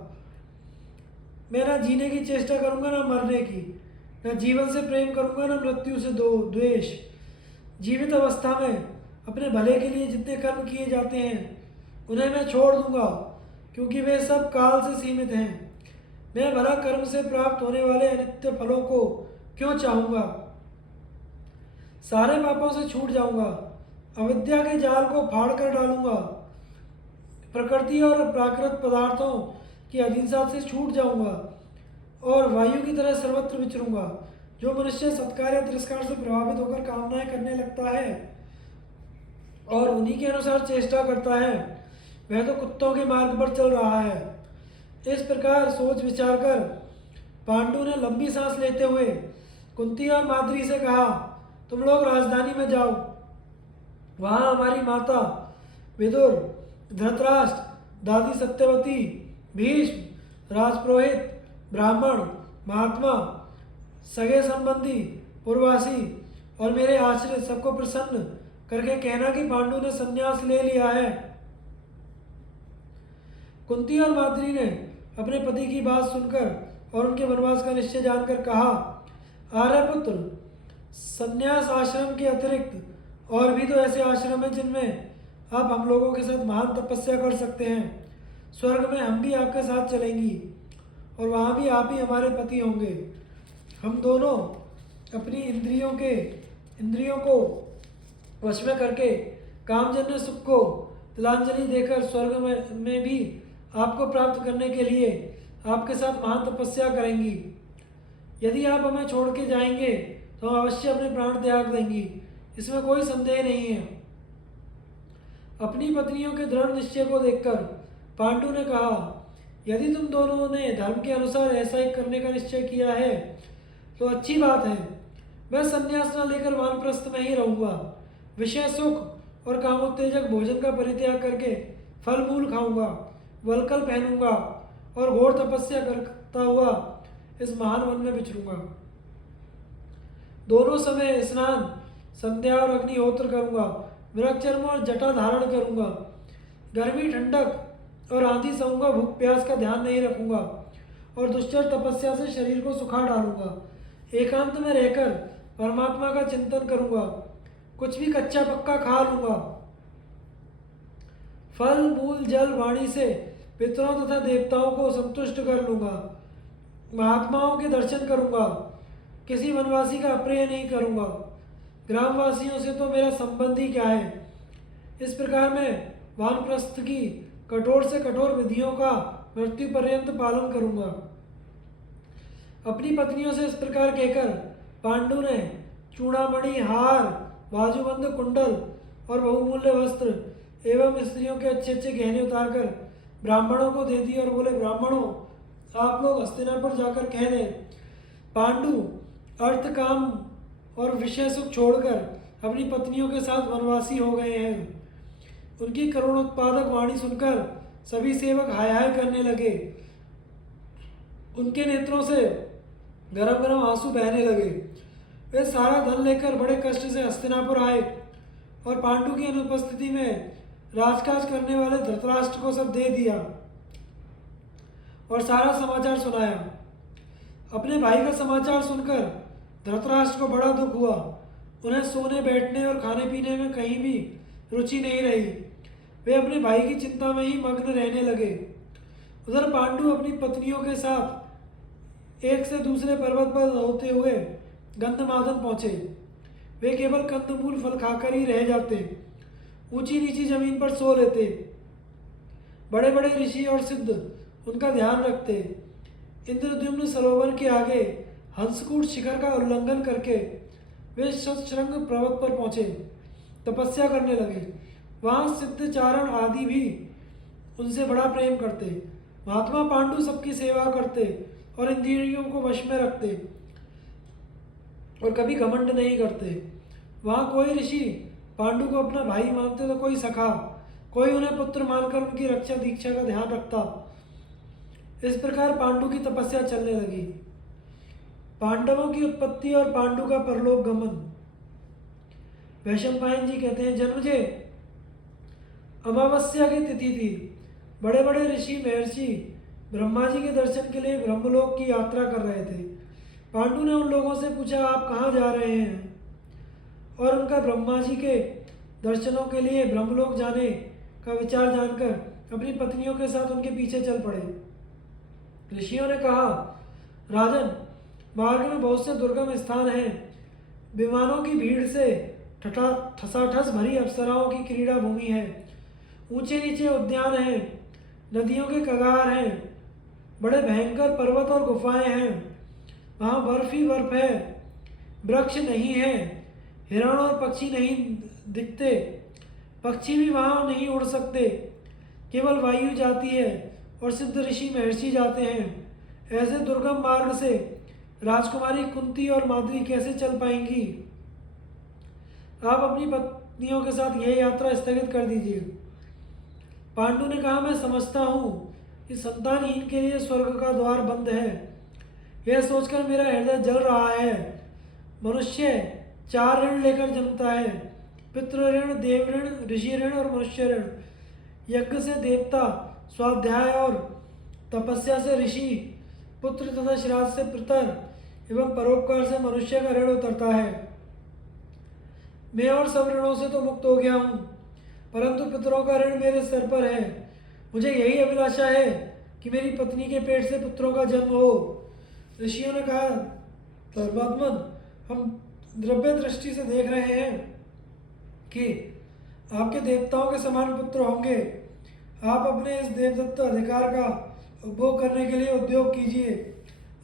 मैं ना जीने की चेष्टा करूंगा ना मरने की, न जीवन से प्रेम करूंगा न मृत्यु से द्वेष। जीवित अवस्था में अपने भले के लिए जितने कर्म किए जाते हैं उन्हें मैं छोड़ दूंगा, क्योंकि वे सब काल से सीमित हैं। मैं भला कर्म से प्राप्त होने वाले अनित्य फलों को क्यों चाहूँगा? सारे पापों से छूट जाऊंगा। अविद्या के जाल को फाड़ कर डालूंगा। प्रकृति और प्राकृत पदार्थों की अधीनता से छूट जाऊंगा और वायु की तरह सर्वत्र विचरूंगा। जो मनुष्य सत्कार या तिरस्कार से प्रभावित होकर कामनाएं करने लगता है और उन्हीं के अनुसार चेष्टा करता है, वह तो कुत्तों के मार्ग पर चल रहा है। इस प्रकार सोच विचार कर पांडु ने लंबी सांस लेते हुए कुंती और माद्री से कहा, तुम लोग राजधानी में जाओ। वहाँ हमारी माता विदुर, धृतराष्ट्र, दादी सत्यवती, भीष्म, राजपुरोहित, ब्राह्मण, महात्मा, सगे संबंधी, पूर्ववासी और मेरे आश्रित सबको प्रसन्न करके कहना कि पांडु ने संन्यास ले लिया है। कुंती और माद्री ने अपने पति की बात सुनकर और उनके वनवास का निश्चय जानकर कहा, आर्यपुत्र, संन्यास आश्रम के अतिरिक्त और भी तो ऐसे आश्रम हैं जिनमें आप हम लोगों के साथ महान तपस्या कर सकते हैं। स्वर्ग में हम भी आपके साथ चलेंगी और वहाँ भी आप ही हमारे पति होंगे। हम दोनों अपनी इंद्रियों को वश में करके कामजन्य सुख को तिलांजलि देकर स्वर्ग में भी आपको प्राप्त करने के लिए आपके साथ महान तपस्या करेंगी। यदि आप हमें छोड़ के जाएंगे तो हम अवश्य अपने प्राण त्याग देंगी, इसमें कोई संदेह नहीं है। अपनी पत्नियों के दृढ़ निश्चय को देखकर पांडु ने कहा, यदि तुम दोनों ने धर्म के अनुसार ऐसा ही करने का निश्चय किया है तो अच्छी बात है। मैं संन्यास न लेकर वानप्रस्थ में ही रहूँगा। विषय सुख और कामोत्तेजक भोजन का परित्याग करके फल मूल खाऊंगा, वलकल पहनूंगा और घोर तपस्या करता हुआ इस महान वन में विचरूंगा। दोनों समय स्नान, संध्या और अग्निहोत्र करूंगा। मृगचर्म और जटा धारण करूंगा। गर्मी, ठंडक और आंधी सहूंगा। भूख प्यास का ध्यान नहीं रखूंगा और दुष्चर तपस्या से शरीर को सुखा डालूंगा। एकांत में रहकर परमात्मा का चिंतन करूंगा। कुछ भी कच्चा पक्का खा लूंगा। फल मूल जल वाणी से पितरों तथा देवताओं को संतुष्ट कर लूंगा। महात्माओं के दर्शन करूंगा। किसी वनवासी का अप्रिय नहीं करूंगा। ग्रामवासियों से तो मेरा संबंध ही क्या है। इस प्रकार मैं वानप्रस्थ की कठोर से कठोर विधियों का मृत्यु पर्यंत पालन करूंगा। अपनी पत्नियों से इस प्रकार कहकर पांडु ने चूड़ामणि, हार, बाजूबंद, कुंडल और बहुमूल्य वस्त्र एवं स्त्रियों के अच्छे अच्छे गहने उतारकर ब्राह्मणों को दे दी और बोले, ब्राह्मणों, आप लोग हस्तिनापुर जाकर कह दें, पांडु अर्थ, काम और विषय सुख छोड़कर अपनी पत्नियों के साथ वनवासी हो गए हैं। उनकी करुणोत्पादक वाणी सुनकर सभी सेवक हाय हाय करने लगे। उनके नेत्रों से गरम गरम आंसू बहने लगे। वे सारा धन लेकर बड़े कष्ट से हस्तिनापुर आए और पांडु की अनुपस्थिति में राजकाज करने वाले धृतराष्ट्र को सब दे दिया और सारा समाचार सुनाया। अपने भाई का समाचार सुनकर धृतराष्ट्र को बड़ा दुख हुआ। उन्हें सोने, बैठने और खाने पीने में कहीं भी रुचि नहीं रही। वे अपने भाई की चिंता में ही मग्न रहने लगे। उधर पांडु अपनी पत्नियों के साथ एक से दूसरे पर्वत पर होते हुए गंधमादन पहुंचे। वे केवल कंदमूल फल खाकर ही रह जाते। ऊंची नीची जमीन पर सो लेते। बड़े बड़े ऋषि और सिद्ध उनका ध्यान रखते। इंद्रद्युम्न सरोवर के आगे हंसकूट शिखर का उल्लंघन करके वे शतशृंग पर्वत पर पहुंचे। तपस्या करने लगे। वहाँ सिद्धचारण आदि भी उनसे बड़ा प्रेम करते। महात्मा पांडु सबकी सेवा करते और इंद्रियों को वश में रखते और कभी घमंड नहीं करते। वहाँ कोई ऋषि पांडु को अपना भाई मानते तो कोई सखा, कोई उन्हें पुत्र मानकर उनकी रक्षा दीक्षा का ध्यान रखता। इस प्रकार पांडु की तपस्या चलने लगी। पांडवों की उत्पत्ति और पांडु का परलोक गमन। वैशंपायन जी कहते हैं, जन्मजे अमावस्या की तिथि थी। बड़े बड़े ऋषि महर्षि ब्रह्मा जी के दर्शन के लिए ब्रह्मलोक की यात्रा कर रहे थे। पांडु ने उन लोगों से पूछा, आप कहाँ जा रहे हैं? और उनका ब्रह्मा जी के दर्शनों के लिए ब्रह्मलोक जाने का विचार जानकर अपनी पत्नियों के साथ उनके पीछे चल पड़े। ऋषियों ने कहा, राजन, मार्ग में बहुत से दुर्गम स्थान हैं। विमानों की भीड़ से ठसाठस भरी अप्सराओं की क्रीड़ा भूमि है। ऊंचे नीचे उद्यान हैं। नदियों के कगार हैं। बड़े भयंकर पर्वत और गुफाएं हैं। वहाँ बर्फ ही बर्फ है। वृक्ष नहीं है। हिरण और पक्षी नहीं दिखते। पक्षी भी वहाँ नहीं उड़ सकते। केवल वायु जाती है और सिद्ध ऋषि महर्षि जाते हैं। ऐसे दुर्गम मार्ग से राजकुमारी कुंती और माद्री कैसे चल पाएंगी? आप अपनी पत्नियों के साथ यह यात्रा स्थगित कर दीजिए। पांडु ने कहा, मैं समझता हूँ कि संतानहीन के लिए स्वर्ग का द्वार बंद है। यह सोचकर मेरा हृदय जल रहा है। मनुष्य 4 ऋण लेकर जन्मता है: पितृ ऋण, देव ऋण, ऋषि ऋण और मनुष्य ऋण। यज्ञ से देवता, स्वाध्याय और तपस्या से ऋषि, पुत्र तथा श्राद्ध से पितर एवं परोपकार से मनुष्य का ऋण उतरता है। मैं और सब ऋणों से तो मुक्त हो गया हूँ, परंतु पितरों का ऋण मेरे सिर पर है। मुझे यही अभिलाषा है कि मेरी पत्नी के पेट से पुत्रों का जन्म हो। ऋषियों ने कहा, धर्मात्मन, हम द्रव्य दृष्टि से देख रहे हैं कि आपके देवताओं के समान पुत्र होंगे। आप अपने इस देवदत्त अधिकार का उपभोग करने के लिए उद्योग कीजिए,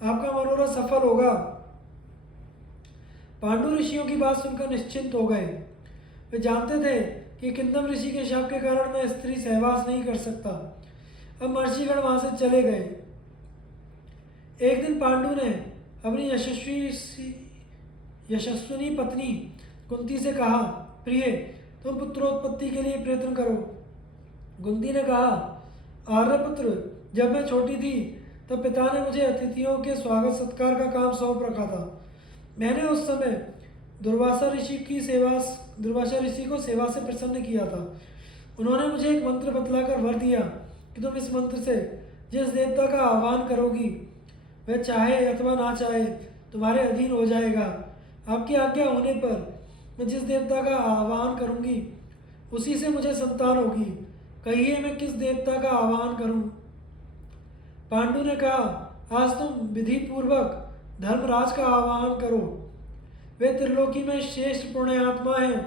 आपका मनोरथ सफल होगा। पांडु ऋषियों की बात सुनकर निश्चिंत हो गए। वे जानते थे कि किंदम ऋषि के शाप के कारण मैं स्त्री सहवास नहीं कर सकता। अब महर्षिगण वहां से चले गए। एक दिन पांडु ने अपनी यशस्विनी पत्नी कुंती से कहा, प्रिय, तुम पुत्रोत्पत्ति के लिए प्रयत्न करो। कुंती ने कहा, आर्यपुत्र, जब मैं छोटी थी तब पिता ने मुझे अतिथियों के स्वागत सत्कार का काम सौंप रखा था। मैंने उस समय दुर्वासा ऋषि को सेवा से प्रसन्न किया था। उन्होंने मुझे एक मंत्र बतलाकर वर दिया कि तुम इस मंत्र से जिस देवता का आह्वान करोगी, वह चाहे अथवा ना चाहे तुम्हारे अधीन हो जाएगा। आपकी आज्ञा होने पर मैं जिस देवता का आह्वान करूंगी उसी से मुझे संतान होगी। कहिए, मैं किस देवता का आह्वान करूं? पांडु ने कहा, आज तुम विधि पूर्वक धर्मराज का आह्वान करो। वे त्रिलोकी में श्रेष्ठ पुण्यात्मा हैं।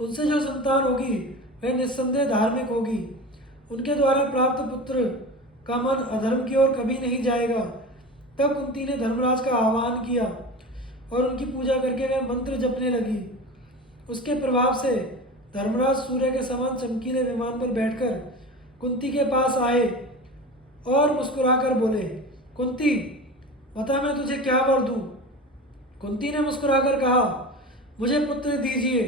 उनसे जो संतान होगी वह निस्संदेह धार्मिक होगी। उनके द्वारा प्राप्त पुत्र का मन अधर्म की ओर कभी नहीं जाएगा। तब कुंती ने धर्मराज का आह्वान किया और उनकी पूजा करके वह मंत्र जपने लगी। उसके प्रभाव से धर्मराज सूर्य के समान चमकीले विमान पर बैठकर कुंती के पास आए और मुस्कुराकर बोले, कुंती, बता मैं तुझे क्या वर दूं? कुंती ने मुस्कुराकर कहा, मुझे पुत्र दीजिए।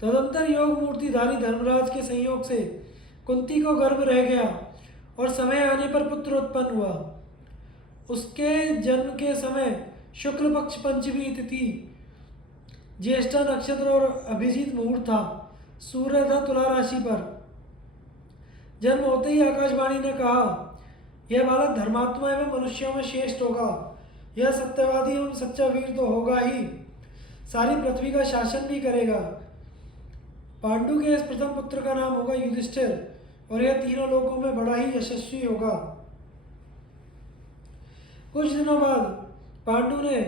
तदंतर योग मूर्तिधारी धर्मराज के संयोग से कुंती को गर्भ रह गया और समय आने पर पुत्र उत्पन्न हुआ। उसके जन्म के समय शुक्ल पक्ष पंचमी तिथि, ज्येष्ठा नक्षत्र और अभिजीत मुहूर्त था। सूर्य था तुला राशि पर। जन्म होते ही आकाशवाणी ने कहा, यह बालक धर्मात्मा एवं मनुष्यों में श्रेष्ठ होगा। यह सत्यवादी एवं सच्चा वीर तो होगा ही, सारी पृथ्वी का शासन भी करेगा। पांडु के इस प्रथम पुत्र का नाम होगा युधिष्ठिर और यह तीनों लोकों में बड़ा ही यशस्वी होगा। कुछ दिनों बाद पांडु ने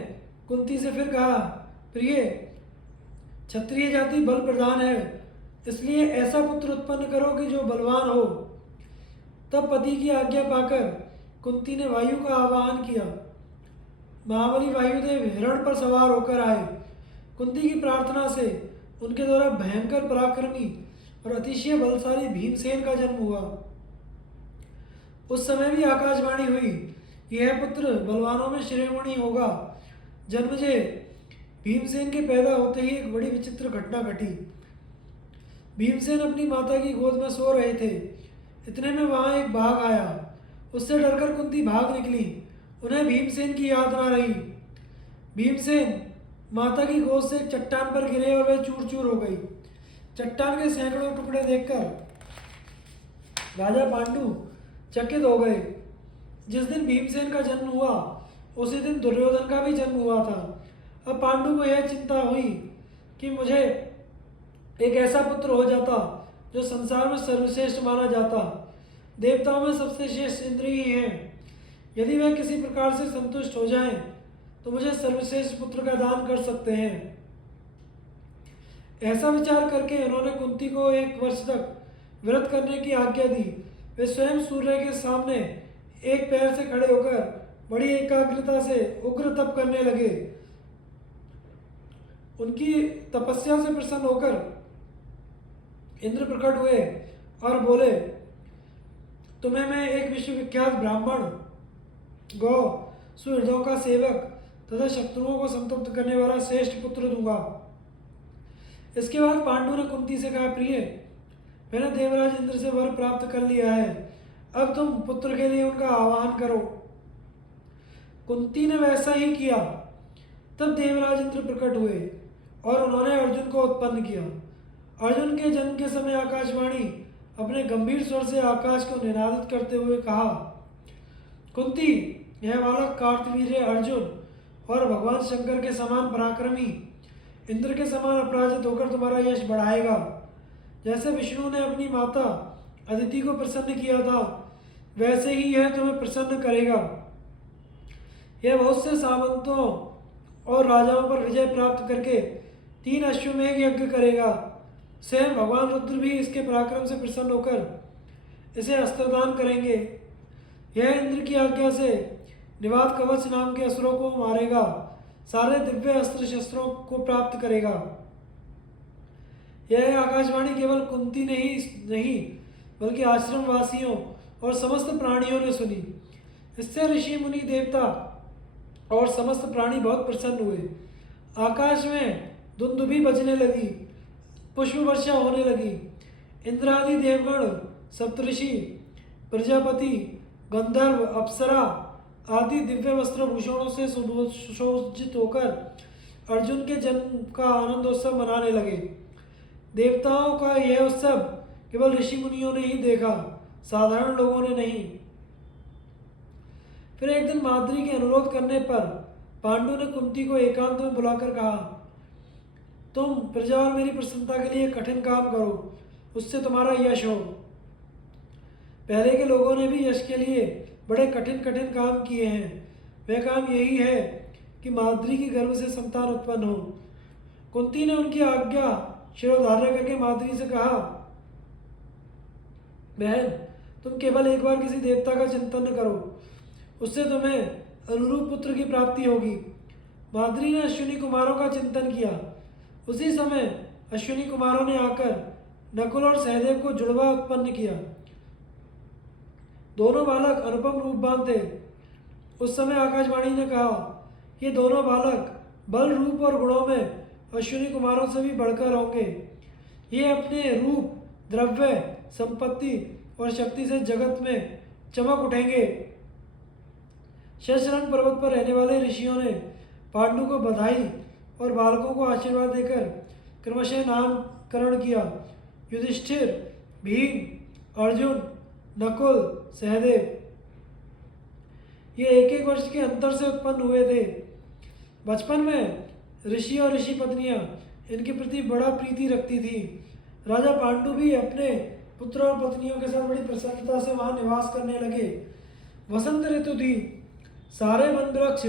कुंती से फिर कहा, प्रिय, क्षत्रिय जाति बल प्रधान है, इसलिए ऐसा पुत्र उत्पन्न करो कि जो बलवान हो। तब पति की आज्ञा पाकर कुंती ने वायु का आवाहन किया। महाबली वायुदेव हिरण पर सवार होकर आए। कुंती की प्रार्थना से उनके द्वारा भयंकर पराक्रमी और अतिशय बलशाली भीमसेन का जन्म हुआ। उस समय भी आकाशवाणी हुई, यह पुत्र बलवानों में शिरोमणि होगा। जन्मजय भीमसेन के पैदा होते ही एक बड़ी विचित्र घटना घटी। भीमसेन अपनी माता की गोद में सो रहे थे। इतने में वहां एक बाघ आया। उससे डरकर कुंती भाग निकली। उन्हें भीमसेन की याद ना रही। भीमसेन माता की गोद से एक चट्टान पर गिरे और वह चूर चूर हो गई। चट्टान के सैकड़ों टुकड़े देखकर राजा पांडु चकित हो गए। जिस दिन भीमसेन का जन्म हुआ उसी दिन दुर्योधन का भी जन्म हुआ था। अब पांडु को यह चिंता हुई कि मुझे एक ऐसा पुत्र हो जाता जो संसार में सर्वश्रेष्ठ माना जाता। देवताओं में सबसे श्रेष्ठ इंद्र ही हैं। यदि वह किसी प्रकार से संतुष्ट हो जाएं तो मुझे सर्वश्रेष्ठ पुत्र का दान कर सकते हैं। ऐसा विचार करके उन्होंने कुंती को 1 वर्ष तक व्रत करने की आज्ञा दी। वे स्वयं सूर्य के सामने एक पैर से खड़े होकर बड़ी एकाग्रता से उग्र तप करने लगे। उनकी तपस्या से प्रसन्न होकर इंद्र प्रकट हुए और बोले, तुम्हें मैं एक विश्वविख्यात ब्राह्मण गौ सुहृदों का सेवक तथा शत्रुओं को संतुष्ट करने वाला श्रेष्ठ पुत्र दूंगा। इसके बाद पांडु ने कुंती से कहा, प्रिय, मैंने देवराज इंद्र से वर प्राप्त कर लिया है, अब तुम पुत्र के लिए उनका आह्वान करो। कुंती ने वैसा ही किया। तब देवराज इंद्र प्रकट हुए और उन्होंने अर्जुन को उत्पन्न किया। अर्जुन के जन्म के समय आकाशवाणी अपने गंभीर स्वर से आकाश को निनादित करते हुए कहा, कुंती, यह बालक कार्तवीर्य अर्जुन और भगवान शंकर के समान पराक्रमी, इंद्र के समान अपराजित होकर तुम्हारा यश बढ़ाएगा। जैसे विष्णु ने अपनी माता अदिति को प्रसन्न किया था, वैसे ही यह तुम्हें प्रसन्न करेगा। यह बहुत से सामंतों और राजाओं पर विजय प्राप्त करके 3 अश्वमेध यज्ञ करेगा। स्वयं भगवान रुद्र भी इसके पराक्रम से प्रसन्न होकर इसे अस्त्रदान करेंगे। यह इंद्र की आज्ञा से निवात कवच नाम के असुरों को मारेगा, सारे दिव्य अस्त्र शस्त्रों को प्राप्त करेगा। यह आकाशवाणी केवल कुंती ने ही नहीं बल्कि आश्रम वासियों और समस्त प्राणियों ने सुनी। इससे ऋषि मुनि देवता और समस्त प्राणी बहुत प्रसन्न हुए। आकाश में धुंधुभी बजने लगी, पुष्प वर्षा होने लगी। इंद्रादि देवगण, सप्तऋषि, प्रजापति, गंधर्व, अप्सरा आदि दिव्य वस्त्र भूषणों से सुशोभित होकर अर्जुन के जन्म का आनंदोत्सव मनाने लगे। देवताओं का यह उत्सव केवल ऋषि मुनियों ने ही देखा, साधारण लोगों ने नहीं। फिर एक दिन माद्री के अनुरोध करने पर पांडु ने कुंती को एकांत में बुलाकर कहा, तुम प्रजा और मेरी प्रसन्नता के लिए कठिन काम करो, उससे तुम्हारा यश हो। पहले के लोगों ने भी यश के लिए बड़े कठिन कठिन काम किए हैं। वह काम यही है कि माद्री की गर्भ से संतान उत्पन्न हो। कुंती ने उनकी आज्ञा शिरोधार्य करके माद्री से कहा, बहन, तुम केवल एक बार किसी देवता का चिंतन करो, उससे तुम्हें अनुरूप पुत्र की प्राप्ति होगी। माद्री ने अश्विनी कुमारों का चिंतन किया। उसी समय अश्विनी कुमारों ने आकर नकुल और सहदेव को जुड़वा उत्पन्न किया। दोनों बालक अनुपम रूपवान थे। उस समय आकाशवाणी ने कहा, ये दोनों बालक बल, रूप और गुणों में अश्विनी कुमारों से भी बढ़कर होंगे। ये अपने रूप, द्रव्य, संपत्ति और शक्ति से जगत में चमक उठेंगे। शशरंग पर्वत पर रहने वाले ऋषियों ने पांडु को बधाई और बालकों को आशीर्वाद देकर क्रमशः नामकरण किया। युधिष्ठिर, भीम, अर्जुन, नकुल, सहदेव ये एक एक वर्ष के अंतर से उत्पन्न हुए थे। बचपन में ऋषि और ऋषि पत्नियां इनके प्रति बड़ा प्रीति रखती थी। राजा पांडु भी अपने पुत्र और पत्नियों के साथ बड़ी प्रसन्नता से वहां निवास करने लगे। वसंत ऋतु थी। सारे वन वृक्ष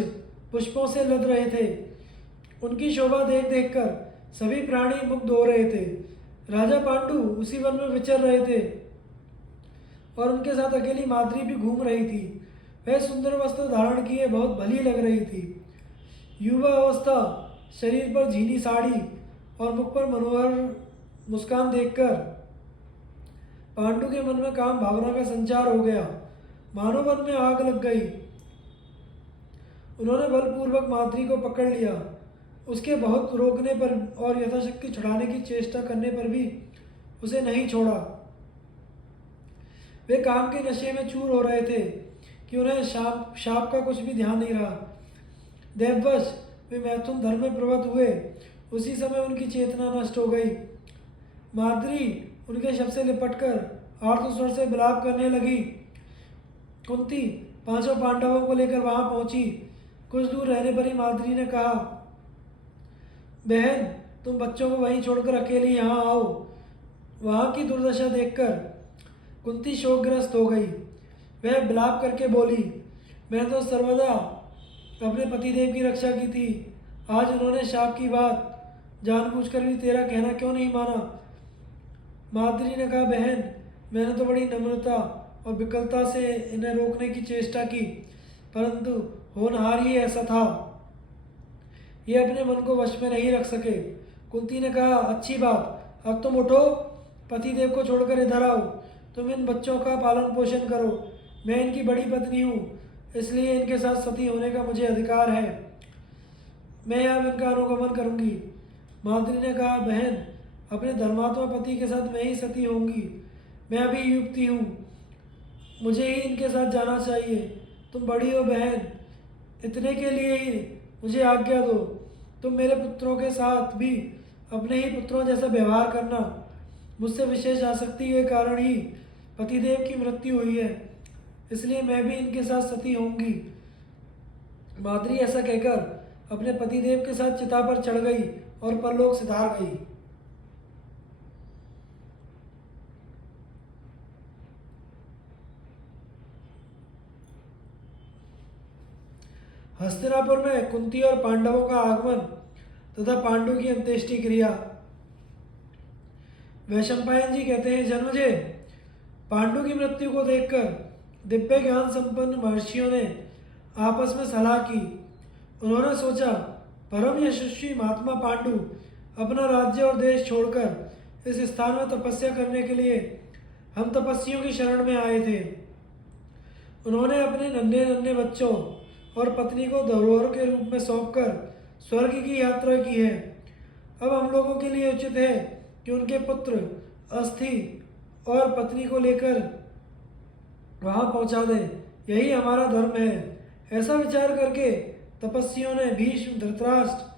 पुष्पों से लद रहे थे। उनकी शोभा देख देख कर सभी प्राणी मुग्ध हो रहे थे। राजा पांडु उसी वन में विचर रहे थे और उनके साथ अकेली माद्री भी घूम रही थी। वह सुंदर वस्त्र धारण किए बहुत भली लग रही थी। युवा अवस्था, शरीर पर झीनी साड़ी और मुख पर मनोहर मुस्कान देखकर पांडु के मन में काम भावना का संचार हो गया। मानो मन में आग लग गई। उन्होंने बलपूर्वक माद्री को पकड़ लिया। उसके बहुत रोकने पर और यथाशक्ति छुड़ाने की चेष्टा करने पर भी उसे नहीं छोड़ा। वे काम के नशे में चूर हो रहे थे कि उन्हें शाप का कुछ भी ध्यान नहीं रहा। देववश वे मैथुन धर्म में प्रवृत्त हुए। उसी समय उनकी चेतना नष्ट हो गई। माद्री उनके शव से लिपटकर आर्त स्वर से विलाप करने लगी। कुंती पांचों पांडवों को लेकर वहां पहुंची। कुछ दूर रहने पर ही माद्री ने कहा, बहन, तुम बच्चों को वहीं छोड़कर अकेले यहाँ आओ। वहां की दुर्दशा देखकर कुंती शोकग्रस्त हो गई। वह विलाप करके बोली, मैं तो सर्वदा अपने पतिदेव की रक्षा की थी। आज उन्होंने शाप की बात जानबूझकर भी तेरा कहना क्यों नहीं माना। माद्री ने कहा, बहन, मैंने तो बड़ी नम्रता और विकलता से इन्हें रोकने की चेष्टा की, परंतु होनहार ही ऐसा था। ये अपने मन को वश में नहीं रख सके। कुंती ने कहा, अच्छी बात, अब तुम उठो, पतिदेव को छोड़कर इधर आओ। तुम इन बच्चों का पालन पोषण करो। मैं इनकी बड़ी पत्नी हूँ। इसलिए इनके साथ सती होने का मुझे अधिकार है। मैं अब इनका अनुगमन करूंगी। माद्री ने कहा, बहन, अपने धर्मात्मा पति के साथ मैं ही सती होंगी। मैं अभी युवती हूँ, मुझे ही इनके साथ जाना चाहिए। तुम बड़ी हो बहन, इतने के लिए ही मुझे आज्ञा दो। तुम मेरे पुत्रों के साथ भी अपने ही पुत्रों जैसा व्यवहार करना। मुझसे विशेष आसक्ति के कारण ही पतिदेव की मृत्यु हुई है, इसलिए मैं भी इनके साथ सती होंगी। माद्री ऐसा कहकर अपने पतिदेव के साथ चिता पर चढ़ गई और परलोक सिधार गई। हस्तिनापुर में कुंती और पांडवों का आगमन तथा पांडु की अंत्येष्टि क्रिया। वैशंपायन जी कहते हैं, जन्मजय, पांडु की मृत्यु को देखकर दिव्य ज्ञान संपन्न महर्षियों ने आपस में सलाह की। उन्होंने सोचा, परम यशस्वी महात्मा पांडु अपना राज्य और देश छोड़कर इस स्थान में तपस्या करने के लिए हम तपस्वियों की शरण में आए थे। उन्होंने अपने नन्हे नन्हे बच्चों और पत्नी को धरोहर के रूप में सौंपकर स्वर्ग की यात्रा की है। अब हम लोगों के लिए उचित है कि उनके पुत्र अस्थि और पत्नी को लेकर वहां पहुंचा दें। यही हमारा धर्म है। ऐसा विचार करके तपस्वियों ने भीष्म, धृतराष्ट्र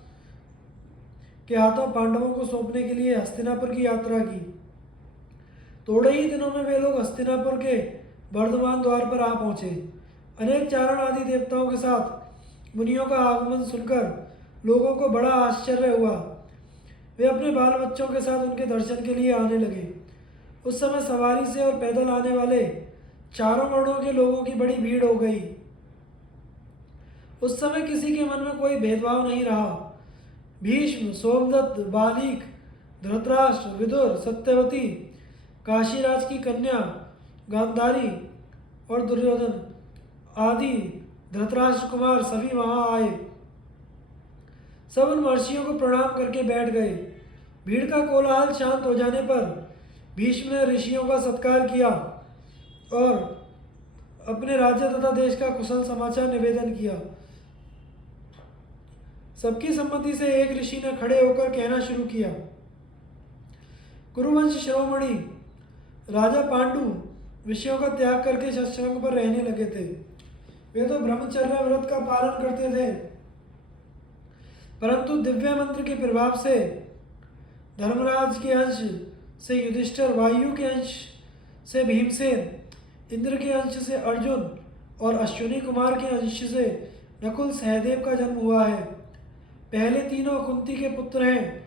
के हाथों पांडवों को सौंपने के लिए हस्तिनापुर की यात्रा की। थोड़े ही दिनों में वे लोग हस्तिनापुर के वर्धमान द्वार पर आ पहुंचे। अनेक चारण आदि देवताओं के साथ मुनियों का आगमन सुनकर लोगों को बड़ा आश्चर्य हुआ। वे अपने बाल बच्चों के साथ उनके दर्शन के लिए आने लगे। उस समय सवारी से और पैदल आने वाले चारों वर्णों के लोगों की बड़ी भीड़ हो गई। उस समय किसी के मन में कोई भेदभाव नहीं रहा। भीष्म, सोमदत्त, बालीक, धृतराष्ट्र, विदुर, सत्यवती, काशीराज की कन्या गांधारी और दुर्योधन आदि धृतराष्ट्र कुमार सभी वहां आए। सब उन महर्षियों को प्रणाम करके बैठ गए। भीड़ का कोलाहल शांत हो जाने पर भीष्म ने ऋषियों का सत्कार किया और अपने राज्य तथा देश का कुशल समाचार निवेदन किया। सबकी सम्मति से एक ऋषि ने खड़े होकर कहना शुरू किया, कुरुवंश शिरोमणि राजा पांडु विषयों का त्याग करके शतशृंग पर रहने लगे थे। वे तो ब्रह्मचर्य व्रत का पालन करते थे, परंतु दिव्य मंत्र के प्रभाव से धर्मराज के अंश से युधिष्ठिर, वायु के अंश से भीमसेन, इंद्र के अंश से अर्जुन और अश्विनी कुमार के अंश से नकुल सहदेव का जन्म हुआ है। पहले तीनों कुंती के पुत्र हैं,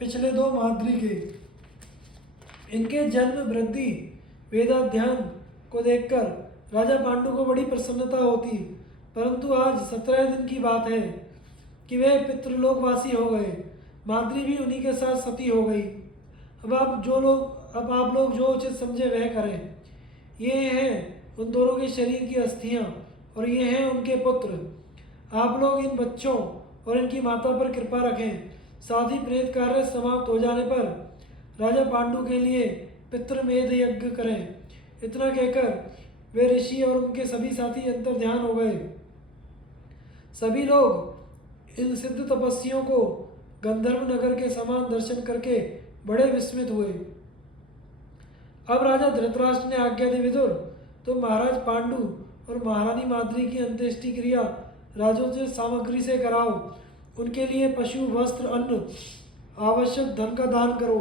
पिछले दो माद्री के। इनके जन्म, वृद्धि, वेदाध्ययन को देखकर राजा पांडु को बड़ी प्रसन्नता होती, परंतु आज 17 दिन की बात है कि वे पितृलोकवासी हो गए। माद्री भी उन्हीं के साथ सती हो गई। अब आप लोग जो उचित समझे वह करें। ये हैं उन दोनों के शरीर की अस्थियां और ये हैं उनके पुत्र। आप लोग इन बच्चों और इनकी माता पर कृपा रखें। साथ ही प्रेत कार्य समाप्त हो जाने पर राजा पांडु के लिए पितृमेध यज्ञ करें। इतना कहकर वे ऋषि और उनके सभी साथी अंतर ध्यान हो गए। सभी लोग इन सिद्ध तपस्वियों को गंधर्व नगर के समान दर्शन करके बड़े विस्मित हुए। अब राजा धृतराष्ट्र ने आज्ञा दी, विदुर, तुम महाराज पांडु और महारानी माद्री की अंत्येष्टि क्रिया राजोचित सामग्री से कराओ। उनके लिए पशु, वस्त्र, अन्न, आवश्यक धन का दान करो।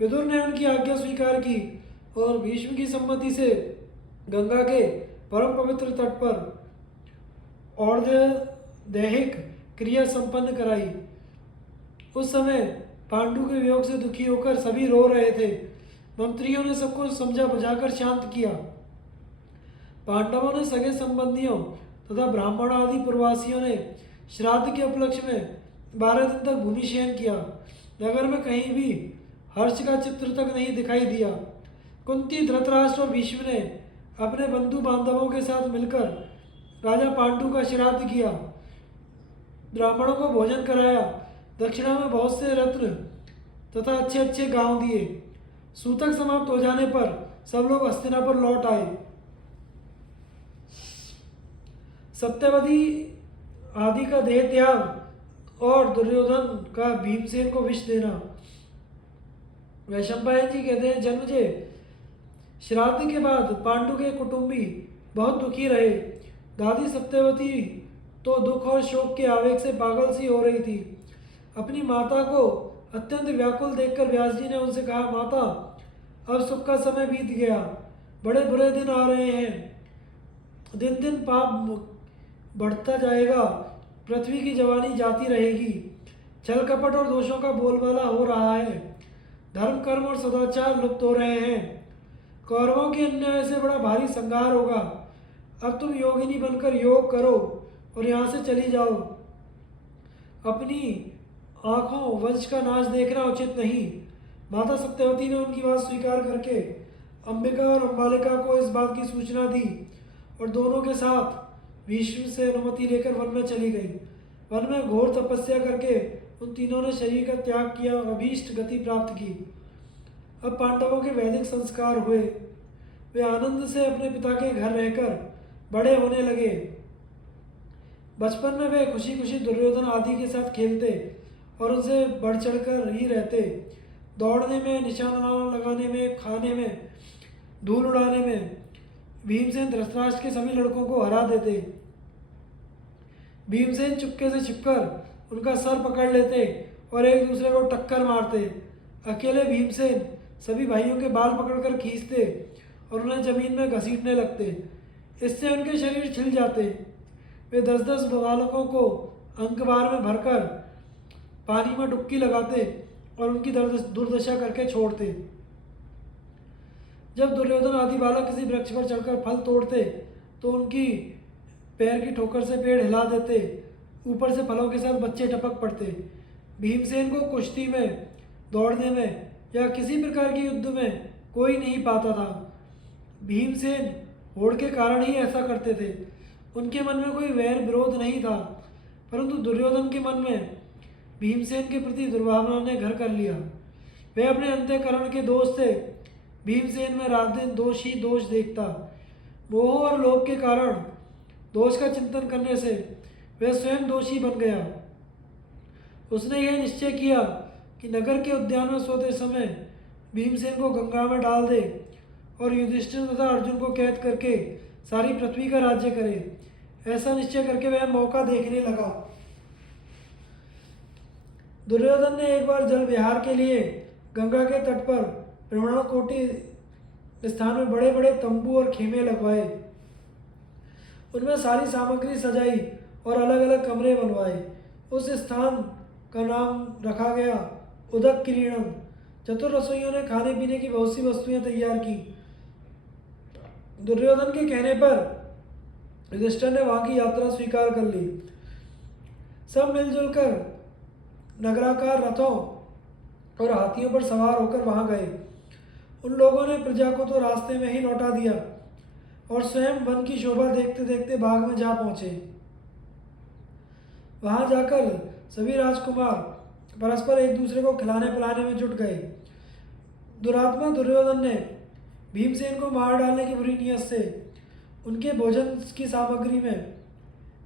विदुर ने उनकी आज्ञा स्वीकार की और भीष्म की सम्मति से गंगा के परम पवित्र तट पर और दैहिक क्रिया संपन्न कराई। उस समय पांडु के वियोग से दुखी होकर सभी रो रहे थे। मंत्रियों ने सबको समझा बुझाकर शांत किया। पांडवों ने सगे संबंधियों तथा ब्राह्मण आदि पूर्ववासियों ने श्राद्ध के उपलक्ष्य में 12 दिन तक भूमिशयन किया। नगर में कहीं भी हर्ष का चित्र तक नहीं दिखाई दिया। कुंती, धृतराष्ट्र और भीष्म ने अपने बंधु बांधवों के साथ मिलकर राजा पांडु का श्राद्ध किया, ब्राह्मणों को भोजन कराया, दक्षिणा में बहुत से रत्न तथा अच्छे अच्छे गांव दिए। सूतक समाप्त हो जाने पर सब लोग हस्तिनापुर लौट आए। सत्यवती आदि का देह त्याग और दुर्योधन का भीमसेन को विष देना। वैशंपायन जी कहते हैं, जन्मजय, श्राद्ध के बाद पांडु के कुटुंबी बहुत दुखी रहे। दादी सत्यवती तो दुख और शोक के आवेग से पागल सी हो रही थी। अपनी माता को अत्यंत व्याकुल देखकर व्यास जी ने उनसे कहा, माता, अब सुख का समय बीत गया, बड़े बुरे दिन आ रहे हैं। दिन दिन पाप बढ़ता जाएगा, पृथ्वी की जवानी जाती रहेगी, छल कपट और दोषों का बोलबाला हो रहा है, धर्म कर्म और सदाचार लुप्त हो रहे हैं, कौरवों के अन्याय से बड़ा भारी संहार होगा। अब तुम योगिनी बनकर योग करो और यहाँ से चली जाओ। अपनी आंखों वंश का नाश देखना उचित नहीं। माता सत्यवती ने उनकी बात स्वीकार करके अंबिका और अंबालिका को इस बात की सूचना दी और दोनों के साथ भीष्म से अनुमति लेकर वन में चली गई। वन में घोर तपस्या करके उन तीनों ने शरीर का त्याग किया और अभीष्ट गति प्राप्त की। अब पांडवों के वैदिक संस्कार हुए। वे आनंद से अपने पिता के घर रहकर बड़े होने लगे। बचपन में वे खुशी खुशी दुर्योधन आदि के साथ खेलते और उनसे बढ़ चढ़कर ही रहते। दौड़ने में, निशाना लगाने में, खाने में, धूल उड़ाने में भीमसेन धृतराष्ट्र के सभी लड़कों को हरा देते। भीमसेन चुपके से छिपकर उनका सर पकड़ लेते और एक दूसरे को टक्कर मारते। अकेले भीमसेन सभी भाइयों के बाल पकड़कर खींचते और उन्हें जमीन में घसीटने लगते। इससे उनके शरीर छिल जाते। वे 10-10 बालकों को अंकबार में भरकर पानी में डुबकी लगाते और उनकी दुर्दशा करके छोड़ते। जब दुर्योधन आदि बालक किसी वृक्ष पर चढ़कर फल तोड़ते तो उनकी पैर की ठोकर से पेड़ हिला देते। ऊपर से फलों के साथ बच्चे टपक पड़ते। भीमसेन को कुश्ती में, दौड़ने में या किसी प्रकार के युद्ध में कोई नहीं पाता था। भीमसेन होड़ के कारण ही ऐसा करते थे। उनके मन में कोई वैर विरोध नहीं था, परंतु दुर्योधन के मन में भीमसेन के प्रति दुर्भावना ने घर कर लिया। वह अपने अंतःकरण के दोष से भीमसेन में रात दिन दोष ही दोष देखता। मोह और लोभ के कारण दोष का चिंतन करने से वह स्वयं दोषी बन गया। उसने यह निश्चय किया कि नगर के उद्यान में सोते समय भीमसेन को गंगा में डाल दे और युधिष्ठिर तथा अर्जुन को कैद करके सारी पृथ्वी का राज्य करे। ऐसा निश्चय करके वह मौका देखने लगा। दुर्योधन ने एक बार जल विहार के लिए गंगा के तट पर ब्रह्मणकोटि स्थान में बड़े बड़े तंबू और खेमे लगवाए। उनमें सारी सामग्री सजाई और अलग अलग कमरे बनवाए। उस स्थान का नाम रखा गया उदक किरीणम। चतुर रसोइयों ने खाने पीने की बहुत सी वस्तुएं तैयार की। दुर्योधन के कहने पर युधिष्ठिर ने वहां की यात्रा स्वीकार कर ली। सब मिलजुल कर नगराकार रथों और हाथियों पर सवार होकर वहां गए। उन लोगों ने प्रजा को तो रास्ते में ही लौटा दिया और स्वयं वन की शोभा देखते देखते बाग में जा पहुंचे। वहां जाकर सभी राजकुमार परस्पर एक दूसरे को खिलाने पिलाने में जुट गए। दुरात्मा दुर्योधन ने भीमसेन को मार डालने की बुरी नीयत से उनके भोजन की सामग्री में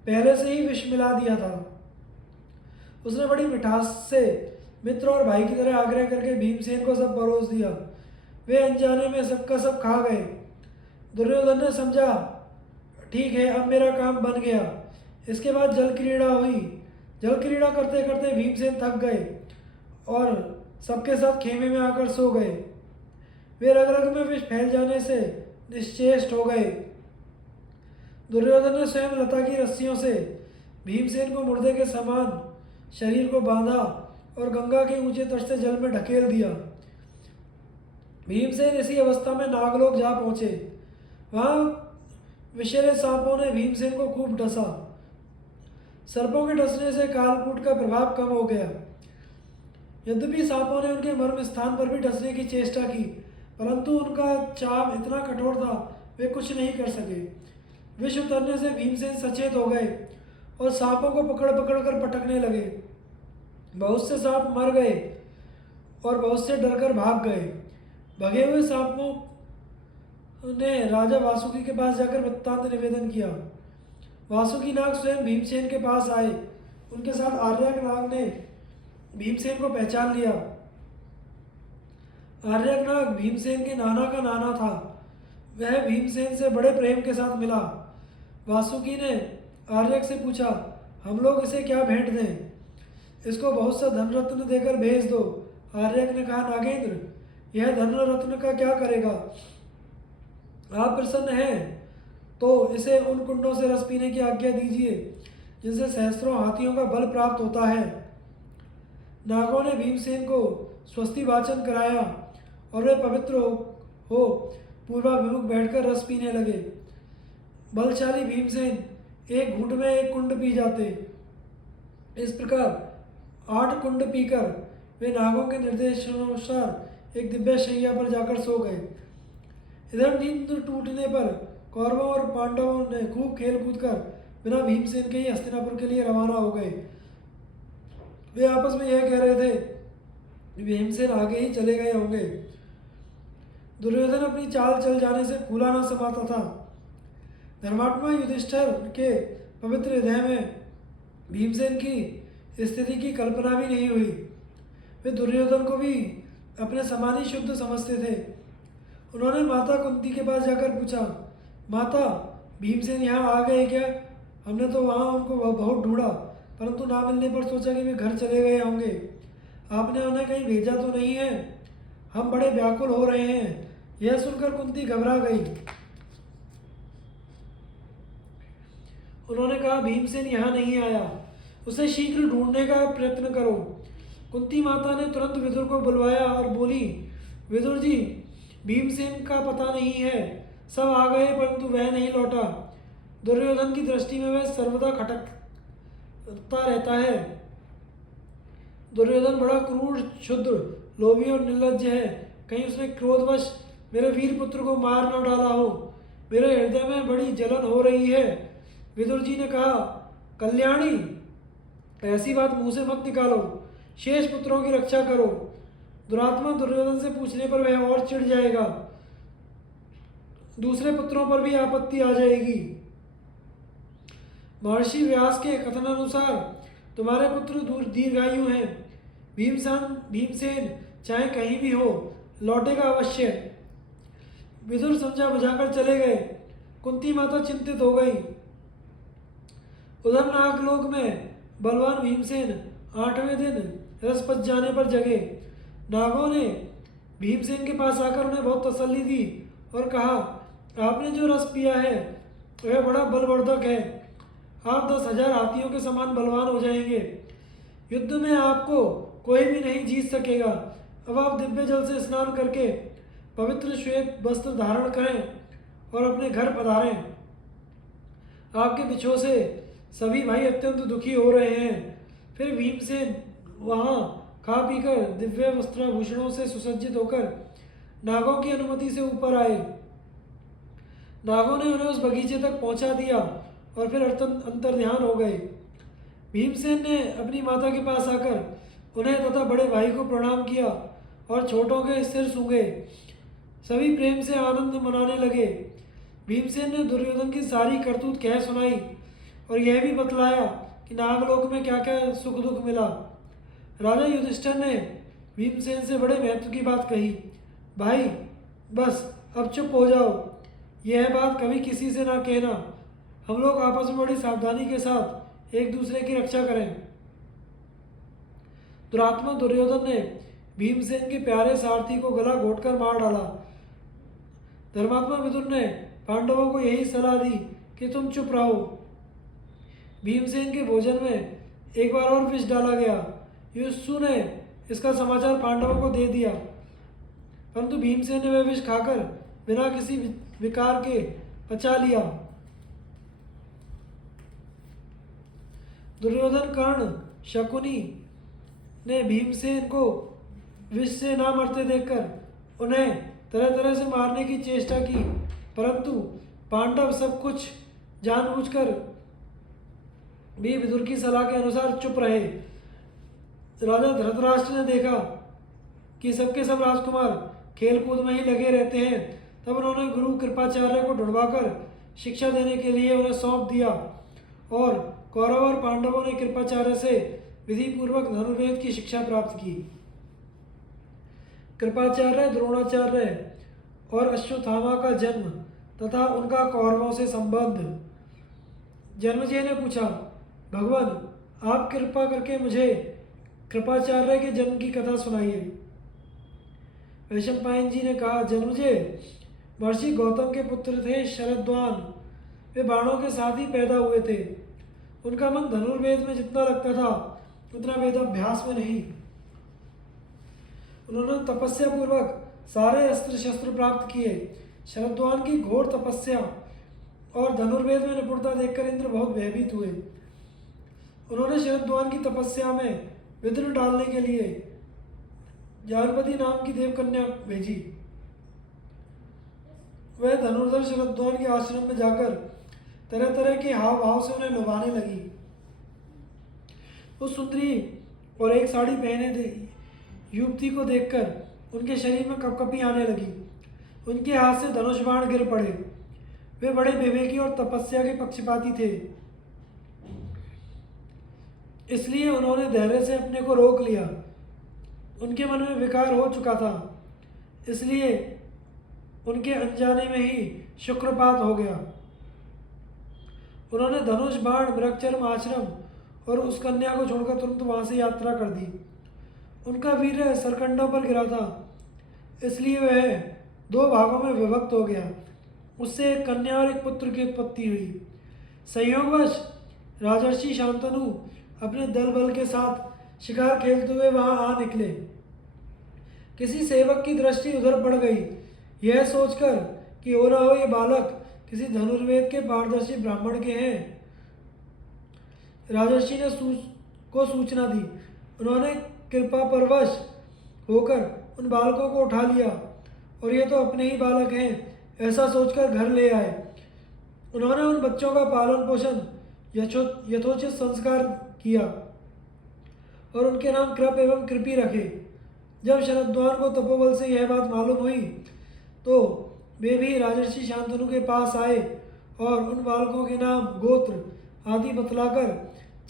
पहले से ही विष मिला दिया था। उसने बड़ी मिठास से मित्र और भाई की तरह आग्रह करके भीमसेन को सब परोस दिया। वे अनजाने में सबका सब खा गए। दुर्योधन ने समझा, ठीक है, अब मेरा काम बन गया। इसके बाद जल क्रीड़ा हुई। जल क्रीड़ा करते करते भीमसेन थक गए और सबके साथ खेमे में आकर सो गए। वे रग रग में विष फैल जाने से निश्चेष्ट हो गए। दुर्योधन ने स्वयं लता की रस्सियों से भीमसेन को मुर्दे के समान शरीर को बांधा और गंगा के ऊंचे तट से जल में ढकेल दिया। भीमसेन इसी अवस्था में नागलोक जा पहुंचे। वहां विषैले सांपों ने भीमसेन को खूब डसा। सर्पों के डसने से कालकूट का प्रभाव कम हो गया। यद्यपि सांपों ने उनके मर्म स्थान पर भी डसने की चेष्टा की, परंतु उनका चाव इतना कठोर था वे कुछ नहीं कर सके। विष उतरने से भीमसेन सचेत हो गए और सांपों को पकड़ पकड़ कर पटकने लगे। बहुत से सांप मर गए और बहुत से डरकर भाग गए। भगे हुए सांपों ने राजा वासुकी के पास जाकर वृत्तांत निवेदन किया। वासुकी नाग स्वयं भीमसेन के पास आए। उनके साथ आर्यक नाग ने भीमसेन को पहचान लिया। आर्यक नाग भीमसेन के नाना का नाना था। वह भीमसेन से बड़े प्रेम के साथ मिला। वासुकी ने आर्यक से पूछा, हम लोग इसे क्या भेंट दें? इसको बहुत सा धन रत्न देकर भेज दो। आर्यक ने कहा, नागेंद्र, यह धन रत्न का क्या करेगा? आप प्रसन्न हैं तो इसे उन कुंडों से रस पीने की आज्ञा दीजिए जिनसे सहस्त्रों हाथियों का बल प्राप्त होता है। नागों ने भीमसेन को स्वस्ति वाचन कराया और वे पवित्र हो पूर्वाभिमुख बैठकर रस पीने लगे। बलशाली भीमसेन एक घूंट में एक कुंड पी जाते। इस प्रकार 8 कुंड पीकर वे नागों के निर्देशानुसार एक दिव्य शैया पर जाकर सो गए। इधर नींद टूटने पर कौरवों और पांडवों ने खूब खेल कूद कर बिना भीमसेन के ही हस्तिनापुर के लिए रवाना हो गए। वे आपस में यह कह रहे थे कि भीमसेन आगे ही चले गए होंगे। दुर्योधन अपनी चाल चल जाने से फूला न समाता था। धर्मात्मा युधिष्ठिर के पवित्र हृदय में भीमसेन की स्थिति की कल्पना भी नहीं हुई। वे दुर्योधन को भी अपने समान ही शुद्ध समझते थे। उन्होंने माता कुंती के पास जाकर पूछा, माता, भीमसेन यहाँ आ गए क्या? हमने तो वहाँ उनको बहुत ढूंढा, परंतु ना मिलने पर सोचा कि वे घर चले गए होंगे। आपने उन्हें कहीं भेजा तो नहीं है? हम बड़े व्याकुल हो रहे हैं। यह सुनकर कुंती घबरा गई। उन्होंने कहा, भीमसेन यहाँ नहीं आया, उसे शीघ्र ढूंढने का प्रयत्न करो। कुंती माता ने तुरंत विदुर को बुलवाया और बोली, विदुर जी, भीमसेन का पता नहीं है। सब आ गए परंतु वह नहीं लौटा। दुर्योधन की दृष्टि में वह सर्वदा खटकता रहता है। दुर्योधन बड़ा क्रूर, क्षुद्र, लोभी और निर्लज्ज है। कहीं उसने क्रोधवश मेरे वीर पुत्र को मार न डाला हो। मेरे हृदय में बड़ी जलन हो रही है। विदुर जी ने कहा, कल्याणी, ऐसी बात मुंह से मत निकालो। शेष पुत्रों की रक्षा करो। दुरात्मा दुर्योधन से पूछने पर वह और चिढ़ जाएगा। दूसरे पुत्रों पर भी आपत्ति आ जाएगी। महर्षि व्यास के कथनानुसार तुम्हारे पुत्र दीर्घायु हैं। भीमसेन चाहे कहीं भी हो, लौटेगा अवश्य। विदुर समझा बुझाकर चले गए। कुंती माता चिंतित हो गई। उधर नागलोक में बलवान भीमसेन 8वें दिन रस पच जाने पर जगे। नागों ने भीमसेन के पास आकर उन्हें बहुत तसल्ली दी और कहा, आपने जो रस पिया है वह बड़ा बलवर्धक है। आप 10,000 हाथियों के समान बलवान हो जाएंगे। युद्ध में आपको कोई भी नहीं जीत सकेगा। अब आप दिव्य जल से स्नान करके पवित्र श्वेत वस्त्र धारण करें और अपने घर पधारें। आपके बिछोह से सभी भाई अत्यंत दुखी हो रहे हैं। फिर भीमसेन वहाँ खा पीकर दिव्य वस्त्राभूषणों से सुसज्जित होकर नागों की अनुमति से ऊपर आए। नागों ने उन्हें उस बगीचे तक पहुंचा दिया और फिर अंतर्ध्यान हो गए। भीमसेन ने अपनी माता के पास आकर उन्हें तथा बड़े भाई को प्रणाम किया और छोटों के सिर सूंघे। सभी प्रेम से आनंद मनाने लगे। भीमसेन ने दुर्योधन की सारी करतूत कह सुनाई और यह भी बतलाया कि नागलोक में क्या क्या सुख दुख मिला। राजा युधिष्ठिर ने भीमसेन से बड़े महत्व की बात कही, भाई बस अब चुप हो जाओ। यह बात कभी किसी से ना कहना। हम लोग आपस में बड़ी सावधानी के साथ एक दूसरे की रक्षा करें। दुरात्मा दुर्योधन ने भीमसेन के प्यारे सारथी को गला घोटकर मार डाला। धर्मात्मा विदुर ने पांडवों को यही सलाह दी कि तुम चुप रहो। भीमसेन के भोजन में एक बार और विष डाला गया। युधिष्ठिर ने इसका समाचार पांडवों को दे दिया, परंतु भीमसेन ने वह विष खाकर बिना किसी विकार के पचा लिया। दुर्योधन, कर्ण, शकुनी ने भीमसेन को विष से ना मरते देखकर उन्हें तरह तरह से मारने की चेष्टा की, परंतु पांडव सब कुछ जानबूझकर भी विदुर की सलाह के अनुसार चुप रहे। राजा धृतराष्ट्र ने देखा कि सबके सब राजकुमार खेलकूद में ही लगे रहते हैं, तब उन्होंने गुरु कृपाचार्य को ढूंढवाकर शिक्षा देने के लिए उन्हें सौंप दिया और कौरव और पांडवों ने कृपाचार्य से विधि पूर्वक धनुर्वेद की शिक्षा प्राप्त की। कृपाचार्य, द्रोणाचार्य और अश्वत्थामा का जन्म तथा उनका कौरवों से संबंध। जन्मेजय ने पूछा, भगवान आप कृपा करके मुझे कृपाचार्य के जन्म की कथा सुनाइए। वैशंपायन जी ने कहा, जन्मेजय महर्षि गौतम के पुत्र थे शरद्वान। वे बाणों के साथ ही पैदा हुए थे। उनका मन धनुर्वेद में जितना लगता था उतना वेदाभ्यास में नहीं। उन्होंने तपस्या पूर्वक सारे अस्त्र शस्त्र प्राप्त किए। शरद्वान की घोर तपस्या और धनुर्वेद में निपुणता देखकर इंद्र बहुत भयभीत हुए। उन्होंने शरद्वान की तपस्या में विघ्न डालने के लिए जालपति नाम की देवकन्या भेजी। वह धनुर्धर शरद्वान के आश्रम में जाकर तरह तरह के हाव भाव से उन्हें लुभाने लगी। उस सुंदरी और एक साड़ी पहने युवती को देखकर उनके शरीर में कपकपी आने लगी। उनके हाथ से धनुष बाण गिर पड़े। वे बड़े विवेकी और तपस्या के पक्षपाती थे, इसलिए उन्होंने धैर्य से अपने को रोक लिया। उनके मन में विकार हो चुका था, इसलिए उनके अनजाने में ही शुक्रपात हो गया। उन्होंने धनुष बाण मृगचर्म आश्रम और उस कन्या को छोड़कर तुरंत वहां से यात्रा कर दी। उनका वीर सरकंडों पर गिरा था, इसलिए वह दो भागों में विभक्त हो गया। उससे एक कन्या और एक पुत्र की उत्पत्ति हुई। संयोगवश राजर्षि शांतनु अपने दल बल के साथ शिकार खेलते हुए वहां आ निकले। किसी सेवक की दृष्टि उधर पड़ गई। यह सोचकर कि हो रहा हो ये बालक किसी धनुर्वेद के पारदर्शी ब्राह्मण के हैं, राजर्षि ने सूचना दी। उन्होंने कृपा परवश होकर उन बालकों को उठा लिया और ये तो अपने ही बालक हैं ऐसा सोचकर घर ले आए। उन्होंने उन बच्चों का पालन पोषण यथोचित संस्कार किया और उनके नाम कृप एवं कृपी रखे। जब शरद्वान को तपोबल से यह बात मालूम हुई तो वे भी राजर्षि शांतनु के पास आए और उन बालकों के नाम, गोत्र आदि बतलाकर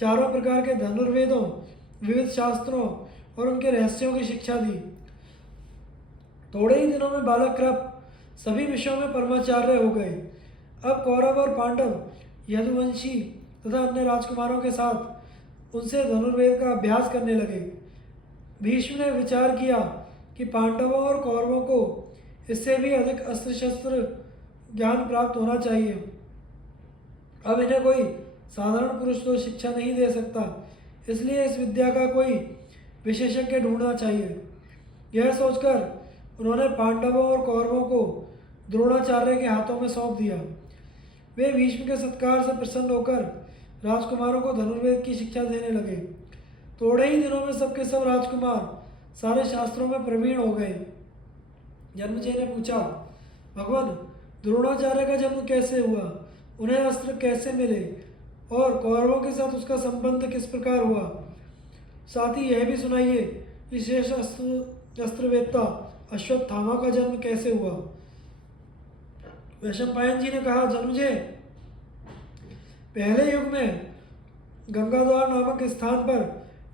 चारों प्रकार के धनुर्वेदों, विविध शास्त्रों और उनके रहस्यों की शिक्षा दी। थोड़े ही दिनों में बालक कृप सभी विषयों में परमाचार्य हो गए। अब कौरव और पांडव यदुवंशी तथा अन्य राजकुमारों के साथ उनसे धनुर्वेद का अभ्यास करने लगे। भीष्म ने विचार किया कि पांडवों और कौरवों को इससे भी अधिक अस्त्र शस्त्र ज्ञान प्राप्त होना चाहिए। अब इन्हें कोई साधारण पुरुष तो शिक्षा नहीं दे सकता, इसलिए इस विद्या का कोई विशेषज्ञ ढूंढना चाहिए। यह सोचकर उन्होंने पांडवों और कौरवों को द्रोणाचार्य के हाथों में सौंप दिया। वे भीष्म के सत्कार से प्रसन्न होकर राजकुमारों को धनुर्वेद की शिक्षा देने लगे। थोड़े ही दिनों में सबके सब राजकुमार सारे शास्त्रों में प्रवीण हो गए। जन्मेजय ने पूछा, भगवान द्रोणाचार्य का जन्म कैसे हुआ, उन्हें अस्त्र कैसे मिले और कौरवों के साथ उसका संबंध किस प्रकार हुआ? साथ ही यह भी सुनाइए कि श्रेष्ठ अस्त्रवेत्ता अश्वत्थामा का जन्म कैसे हुआ? वैशंपायन जी ने कहा, जन्मेजय पहले युग में गंगाद्वार नामक स्थान पर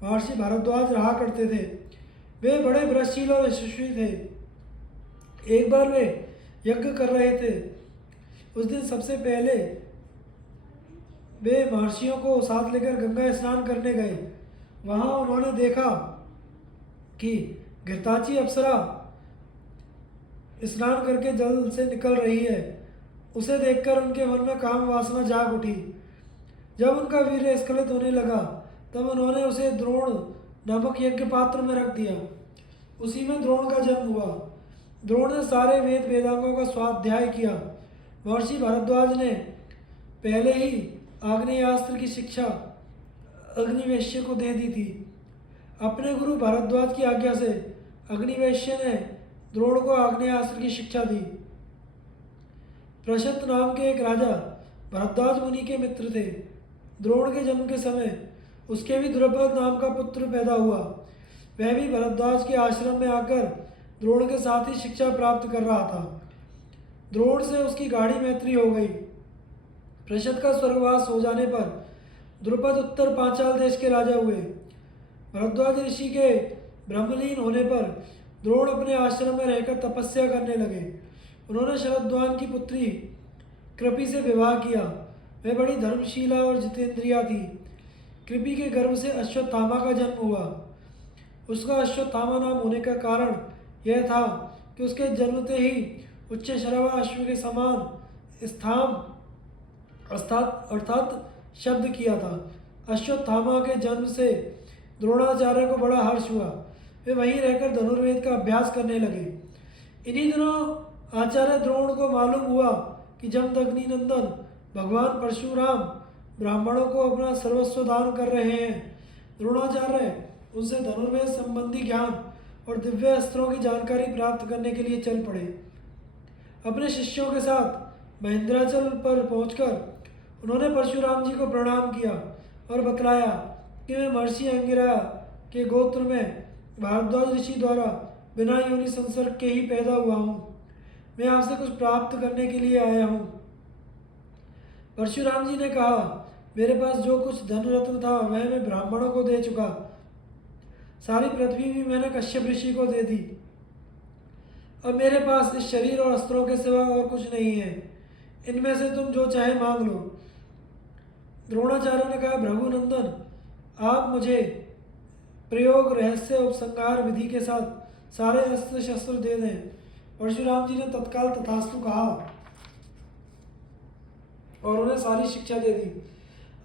महर्षि भारद्वाज रहा करते थे। वे बड़े व्रतशील और यशस्वी थे। एक बार वे यज्ञ कर रहे थे। उस दिन सबसे पहले वे महर्षियों को साथ लेकर गंगा स्नान करने गए। वहां उन्होंने देखा कि घृताची अप्सरा स्नान करके जल से निकल रही है। उसे देखकर उनके मन में काम वासना जाग उठी। जब उनका वीर्य स्खलित होने लगा तब उन्होंने उसे द्रोण नामक यज्ञ पात्र में रख दिया। उसी में द्रोण का जन्म हुआ। द्रोण ने सारे वेद वेदांगों का स्वाध्याय किया। महर्षि भारद्वाज ने पहले ही आग्नेयास्त्र की शिक्षा अग्निवेश्य को दे दी थी। अपने गुरु भारद्वाज की आज्ञा से अग्निवेश्य ने द्रोण को आग्नेयास्त्र की शिक्षा दी। प्रशस्त नाम के एक राजा भरद्वाज मुनि के मित्र थे। द्रोण के जन्म के समय उसके भी द्रुपद नाम का पुत्र पैदा हुआ। वह भी भरद्वाज के आश्रम में आकर द्रोण के साथ ही शिक्षा प्राप्त कर रहा था। द्रोण से उसकी गाढ़ी मैत्री हो गई। प्रशस्त का स्वर्गवास हो जाने पर द्रुपद उत्तर पांचाल देश के राजा हुए। भरद्वाज ऋषि के ब्रह्मलीन होने पर द्रोण अपने आश्रम में रहकर तपस्या करने लगे। उन्होंने शरद्वान की पुत्री कृपि से विवाह किया। वह बड़ी धर्मशीला और जितेंद्रिया थी। कृपि के गर्भ से अश्वत्थामा का जन्म हुआ। उसका अश्वत्थामा नाम होने का कारण यह था कि उसके जन्मते ही उच्च शरवा अश्व के समान स्थाम अर्थात शब्द किया था। अश्वत्थामा के जन्म से द्रोणाचार्य को बड़ा हर्ष हुआ। वे वहीं रहकर धनुर्वेद का अभ्यास करने लगे। इन्हीं दिनों आचार्य द्रोण को मालूम हुआ कि जमदग्नि नंदन भगवान परशुराम ब्राह्मणों को अपना सर्वस्व दान कर रहे हैं। द्रोणाचार्य उनसे धनुर्वेद संबंधी ज्ञान और दिव्य अस्त्रों की जानकारी प्राप्त करने के लिए चल पड़े। अपने शिष्यों के साथ महेंद्राचल पर पहुंचकर उन्होंने परशुराम जी को प्रणाम किया और बतलाया कि मैं महर्षि अंगिरा के गोत्र में भारद्वाज ऋषि द्वारा बिना योनि संसर्ग के ही पैदा हुआ हूँ। मैं आपसे कुछ प्राप्त करने के लिए आया हूँ। परशुराम जी ने कहा, मेरे पास जो कुछ धन रत्न था वह मैं ब्राह्मणों को दे चुका। सारी पृथ्वी भी मैंने कश्यप ऋषि को दे दी। अब मेरे पास इस शरीर और अस्त्रों के सिवा और कुछ नहीं है। इनमें से तुम जो चाहे मांग लो। द्रोणाचार्य ने कहा, भृगुनंदन, आप मुझे प्रयोग रहस्य उपसंहार विधि के साथ सारे अस्त्र शस्त्र दे दें। परशुराम जी ने तत्काल तथास्तु कहा और उन्हें सारी शिक्षा दे दी।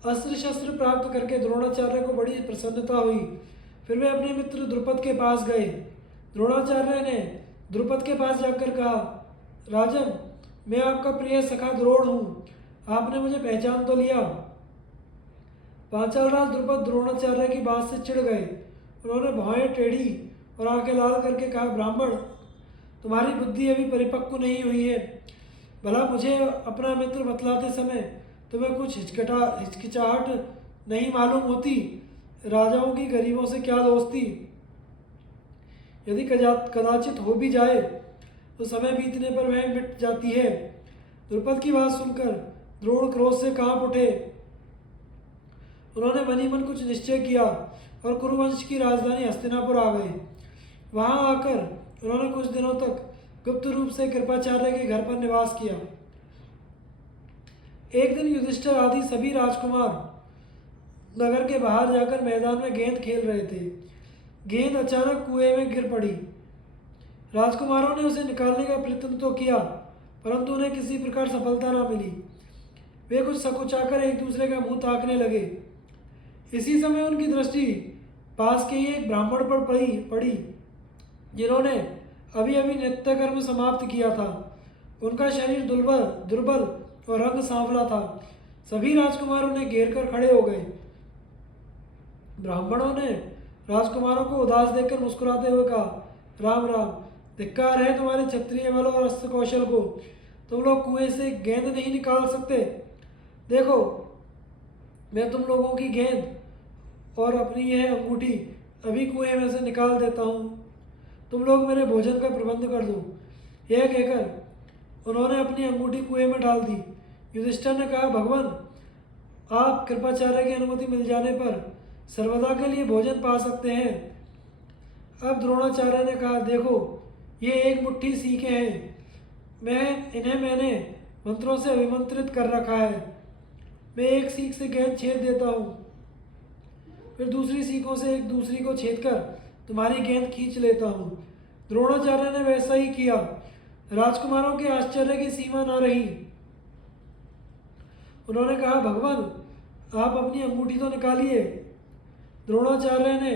अस्त्र शस्त्र प्राप्त करके द्रोणाचार्य को बड़ी प्रसन्नता हुई। फिर वे अपने मित्र द्रुपद के पास गए। द्रोणाचार्य ने द्रुपद के पास जाकर कहा, राजन, मैं आपका प्रिय सखा द्रोण हूँ। आपने मुझे पहचान तो लिया। पांचाल राज द्रुपद द्रोणाचार्य की बात से चिढ़ गए। उन्होंने भौहें टेढ़ी और आंखें लाल करके कहा, ब्राह्मण, तुम्हारी बुद्धि अभी परिपक्व नहीं हुई है। भला मुझे अपना मित्र बतलाते समय तुम्हें कुछ हिचकिचाहट नहीं मालूम होती? राजाओं की गरीबों से क्या दोस्ती? यदि कदाचित हो भी जाए तो समय बीतने पर वह मिट जाती है। द्रुपद की बात सुनकर द्रोण क्रोध से कांप उठे। उन्होंने मनी मन कुछ निश्चय किया और कुरुवंश की राजधानी हस्तिनापुर आ गए। वहां आकर उन्होंने कुछ दिनों तक गुप्त रूप से कृपाचार्य के घर पर निवास किया। एक दिन युधिष्ठिर आदि सभी राजकुमार नगर के बाहर जाकर मैदान में गेंद खेल रहे थे। गेंद अचानक कुएं में गिर पड़ी। राजकुमारों ने उसे निकालने का प्रयत्न तो किया, परंतु उन्हें किसी प्रकार सफलता न मिली। वे कुछ सकुचाकर एक दूसरे का मुंह ताकने लगे। इसी समय उनकी दृष्टि पास के ही एक ब्राह्मण पर पड़ी जिन्होंने अभी अभी नित्य कर्म समाप्त किया था। उनका शरीर दुर्बल और रंग सांवला था। सभी राजकुमार उन्हें घेर कर खड़े हो गए। ब्राह्मणों ने राजकुमारों को उदास देखकर मुस्कुराते हुए कहा, राम राम, धिक्कार है तुम्हारे क्षत्रिय बल और अस्त्र कौशल को। तुम लोग कुएं से गेंद नहीं निकाल सकते। देखो, मैं तुम लोगों की गेंद और अपनी यह अंगूठी अभी कुएं में से निकाल देता हूँ। तुम लोग मेरे भोजन का प्रबंध कर दो। यह कहकर उन्होंने अपनी अंगूठी कुएं में डाल दी। युधिष्ठिर ने कहा, भगवान, आप कृपाचार्य की अनुमति मिल जाने पर सर्वदा के लिए भोजन पा सकते हैं। अब द्रोणाचार्य ने कहा, देखो, ये एक मुट्ठी सीखें हैं। मैंने मंत्रों से अभिमंत्रित कर रखा है। मैं एक सीख से गेंद छेद देता हूँ, फिर दूसरी सीखों से एक दूसरी को छेद कर तुम्हारी गेंद खींच लेता हूँ। द्रोणाचार्य ने वैसा ही किया। राजकुमारों के आश्चर्य की सीमा न रही। उन्होंने कहा, भगवान, आप अपनी अंगूठी तो निकालिए। द्रोणाचार्य ने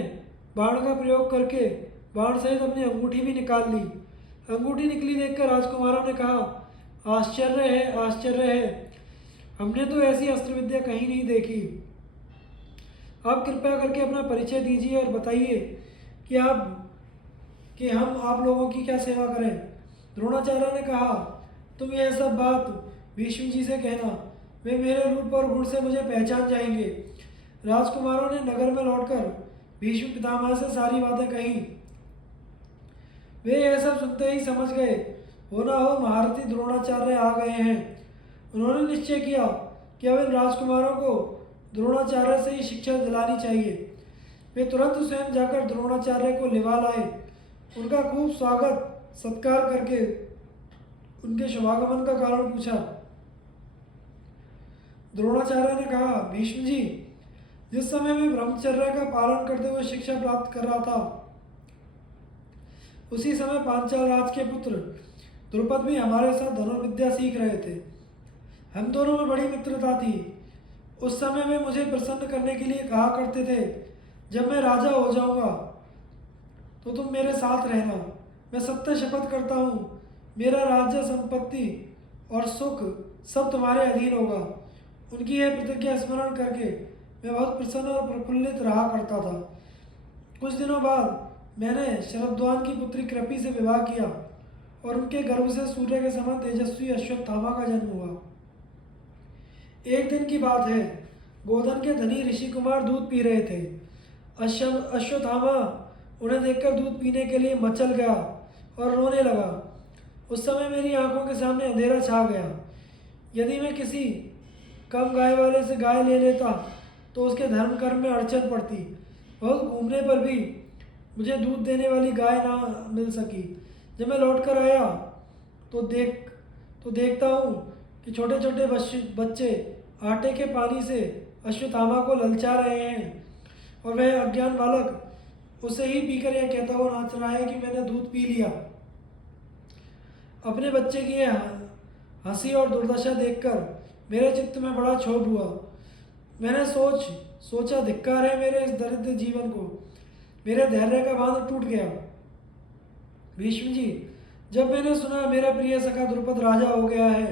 बाण का प्रयोग करके बाण सहित अपनी अंगूठी भी निकाल ली। अंगूठी निकली देखकर राजकुमारों ने कहा, आश्चर्य है, आश्चर्य है। हमने तो ऐसी अस्त्र विद्या कहीं नहीं देखी। आप कृपया करके अपना परिचय दीजिए और बताइए कि हम आप लोगों की क्या सेवा करें। द्रोणाचार्य ने कहा, तुम यह सब बात भीष्म जी से कहना। वे मेरे रूप और गुण से मुझे पहचान जाएंगे। राजकुमारों ने नगर में लौटकर भीष्म पितामह से सारी बातें कही। वे यह सब सुनते ही समझ गए, हो ना हो महारथी द्रोणाचार्य आ गए हैं। उन्होंने निश्चय किया कि अब इन राजकुमारों को द्रोणाचार्य से ही शिक्षा दिलानी चाहिए। वे तुरंत स्वयं जाकर द्रोणाचार्य को लिवा लाए। उनका खूब स्वागत सत्कार करके उनके शुभागमन का कारण पूछा। द्रोणाचार्य ने कहा, भीष्म जी, जिस समय मैं ब्रह्मचर्य का पालन करते हुए शिक्षा प्राप्त कर रहा था, उसी समय पांचाल राज के पुत्र द्रुपद भी हमारे साथ धनुर्विद्या सीख रहे थे। हम दोनों में बड़ी मित्रता थी। उस समय वे मुझे प्रसन्न करने के लिए कहा करते थे, जब मैं राजा हो जाऊंगा तो तुम मेरे साथ रहना। मैं सत्य शपथ करता हूँ, मेरा राज्य, संपत्ति और सुख सब तुम्हारे अधीन होगा। उनकी यह प्रतिज्ञा स्मरण करके मैं बहुत प्रसन्न और प्रफुल्लित रहा करता था। कुछ दिनों बाद मैंने शरद्वान की पुत्री कृपि से विवाह किया और उनके गर्भ से सूर्य के समान तेजस्वी अश्वत्थामा का जन्म हुआ। एक दिन की बात है, गोधन के धनी ऋषि कुमार दूध पी रहे थे। अश्वत्थामा उन्हें देखकर दूध पीने के लिए मचल गया और रोने लगा। उस समय मेरी आंखों के सामने अंधेरा छा गया। यदि मैं किसी कम गाय वाले से गाय ले लेता तो उसके धर्म कर्म में अड़चन पड़ती। बहुत घूमने पर भी मुझे दूध देने वाली गाय ना मिल सकी। जब मैं लौट कर आया तो देखता हूँ कि छोटे छोटे बच्चे आटे के पानी से अश्वत्थामा को ललचा रहे हैं और वह अज्ञान बालक उसे ही पीकर यह कहता हुआ नाच रहा है कि मैंने दूध पी लिया। अपने बच्चे की यह हंसी और दुर्दशा देखकर मेरे चित्त में बड़ा क्षोभ हुआ। मैंने सोचा, धिक्कार है मेरे इस दरिद्र जीवन को। मेरे धैर्य का बांध टूट गया। भीष्म जी, जब मैंने सुना मेरा प्रिय सखा द्रुपद राजा हो गया है,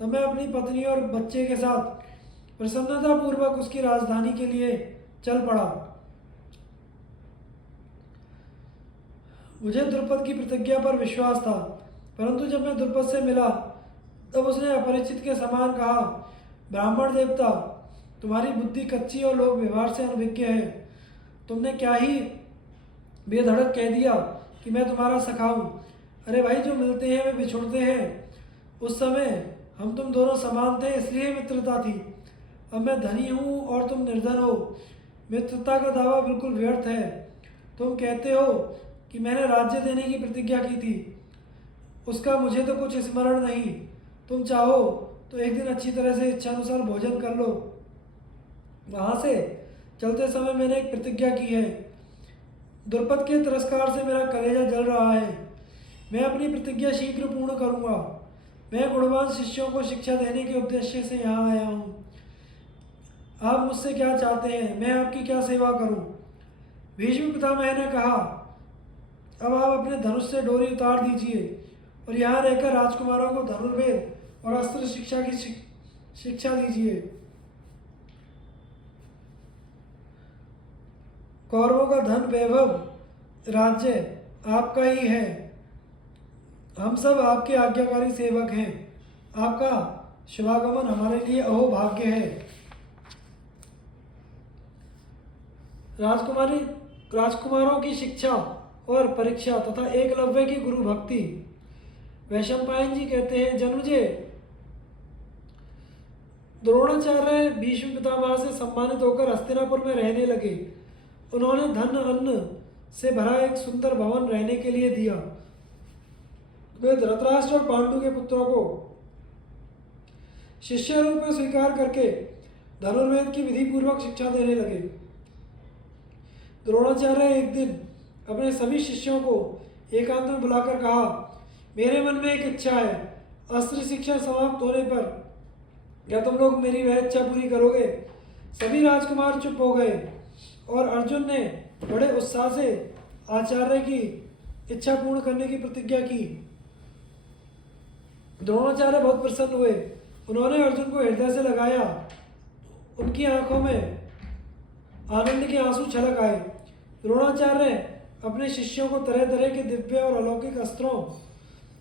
तब मैं अपनी पत्नी और बच्चे के साथ प्रसन्नतापूर्वक उसकी राजधानी के लिए चल पड़ा। मुझे द्रुपद की प्रतिज्ञा पर विश्वास था, परंतु जब मैं द्रुपद से मिला तब उसने अपरिचित के समान कहा, ब्राह्मण देवता, तुम्हारी बुद्धि कच्ची और लोक व्यवहार से अनभिज्ञ है। तुमने क्या ही बेधड़क कह दिया कि मैं तुम्हारा सखा हूँ। अरे भाई, जो मिलते हैं वे बिछुड़ते हैं। उस समय हम तुम दोनों समान थे, इसलिए मित्रता थी। अब मैं धनी हूँ और तुम निर्धन हो। मित्रता का दावा बिल्कुल व्यर्थ है। तुम कहते हो कि मैंने राज्य देने की प्रतिज्ञा की थी, उसका मुझे तो कुछ स्मरण नहीं। तुम चाहो तो एक दिन अच्छी तरह से इच्छानुसार भोजन कर लो। वहाँ से चलते समय मैंने एक प्रतिज्ञा की है। द्रुपद के तिरस्कार से मेरा कलेजा जल रहा है। मैं अपनी प्रतिज्ञा शीघ्र पूर्ण करूँगा। मैं गुणवान शिष्यों को शिक्षा देने के उद्देश्य से यहाँ आया हूँ। आप मुझसे क्या चाहते हैं? मैं आपकी क्या सेवा करूँ? भीष्म पितामह ने कहा, अब आप अपने धनुष से डोरी उतार दीजिए और यहाँ रहकर राजकुमारों को धनुर्वेद और अस्त्र शिक्षा की शिक्षा दीजिए। कौरवों का धन, वैभव, राज्य आपका ही है। हम सब आपके आज्ञाकारी सेवक हैं। आपका शुभागमन हमारे लिए अहोभाग्य है। राजकुमारों की शिक्षा और परीक्षा तथा एकलव्य की गुरु भक्ति। वैशंपायन जी कहते हैं, जन्मजय, द्रोणाचार्य भीष्म पितामह से सम्मानित होकर हस्तिनापुर में रहने लगे। उन्होंने धन अन्न से भरा एक सुंदर भवन रहने के लिए दिया। वे धृतराष्ट्र और पांडु के पुत्रों को शिष्य रूप में स्वीकार करके धनुर्वेद की विधि पूर्वक शिक्षा देने लगे। द्रोणाचार्य एक दिन अपने सभी शिष्यों को एकांत में बुलाकर कहा, मेरे मन में एक इच्छा है। अस्त्र शिक्षा समाप्त होने पर क्या तुम लोग मेरी वह इच्छा पूरी करोगे? सभी राजकुमार चुप हो गए और अर्जुन ने बड़े उत्साह से आचार्य की इच्छा पूर्ण करने की प्रतिज्ञा की। द्रोणाचार्य बहुत प्रसन्न हुए। उन्होंने अर्जुन को हृदय से लगाया। उनकी आंखों में आनंद के आंसू छलक आए। द्रोणाचार्य अपने शिष्यों को तरह तरह के दिव्य और अलौकिक अस्त्रों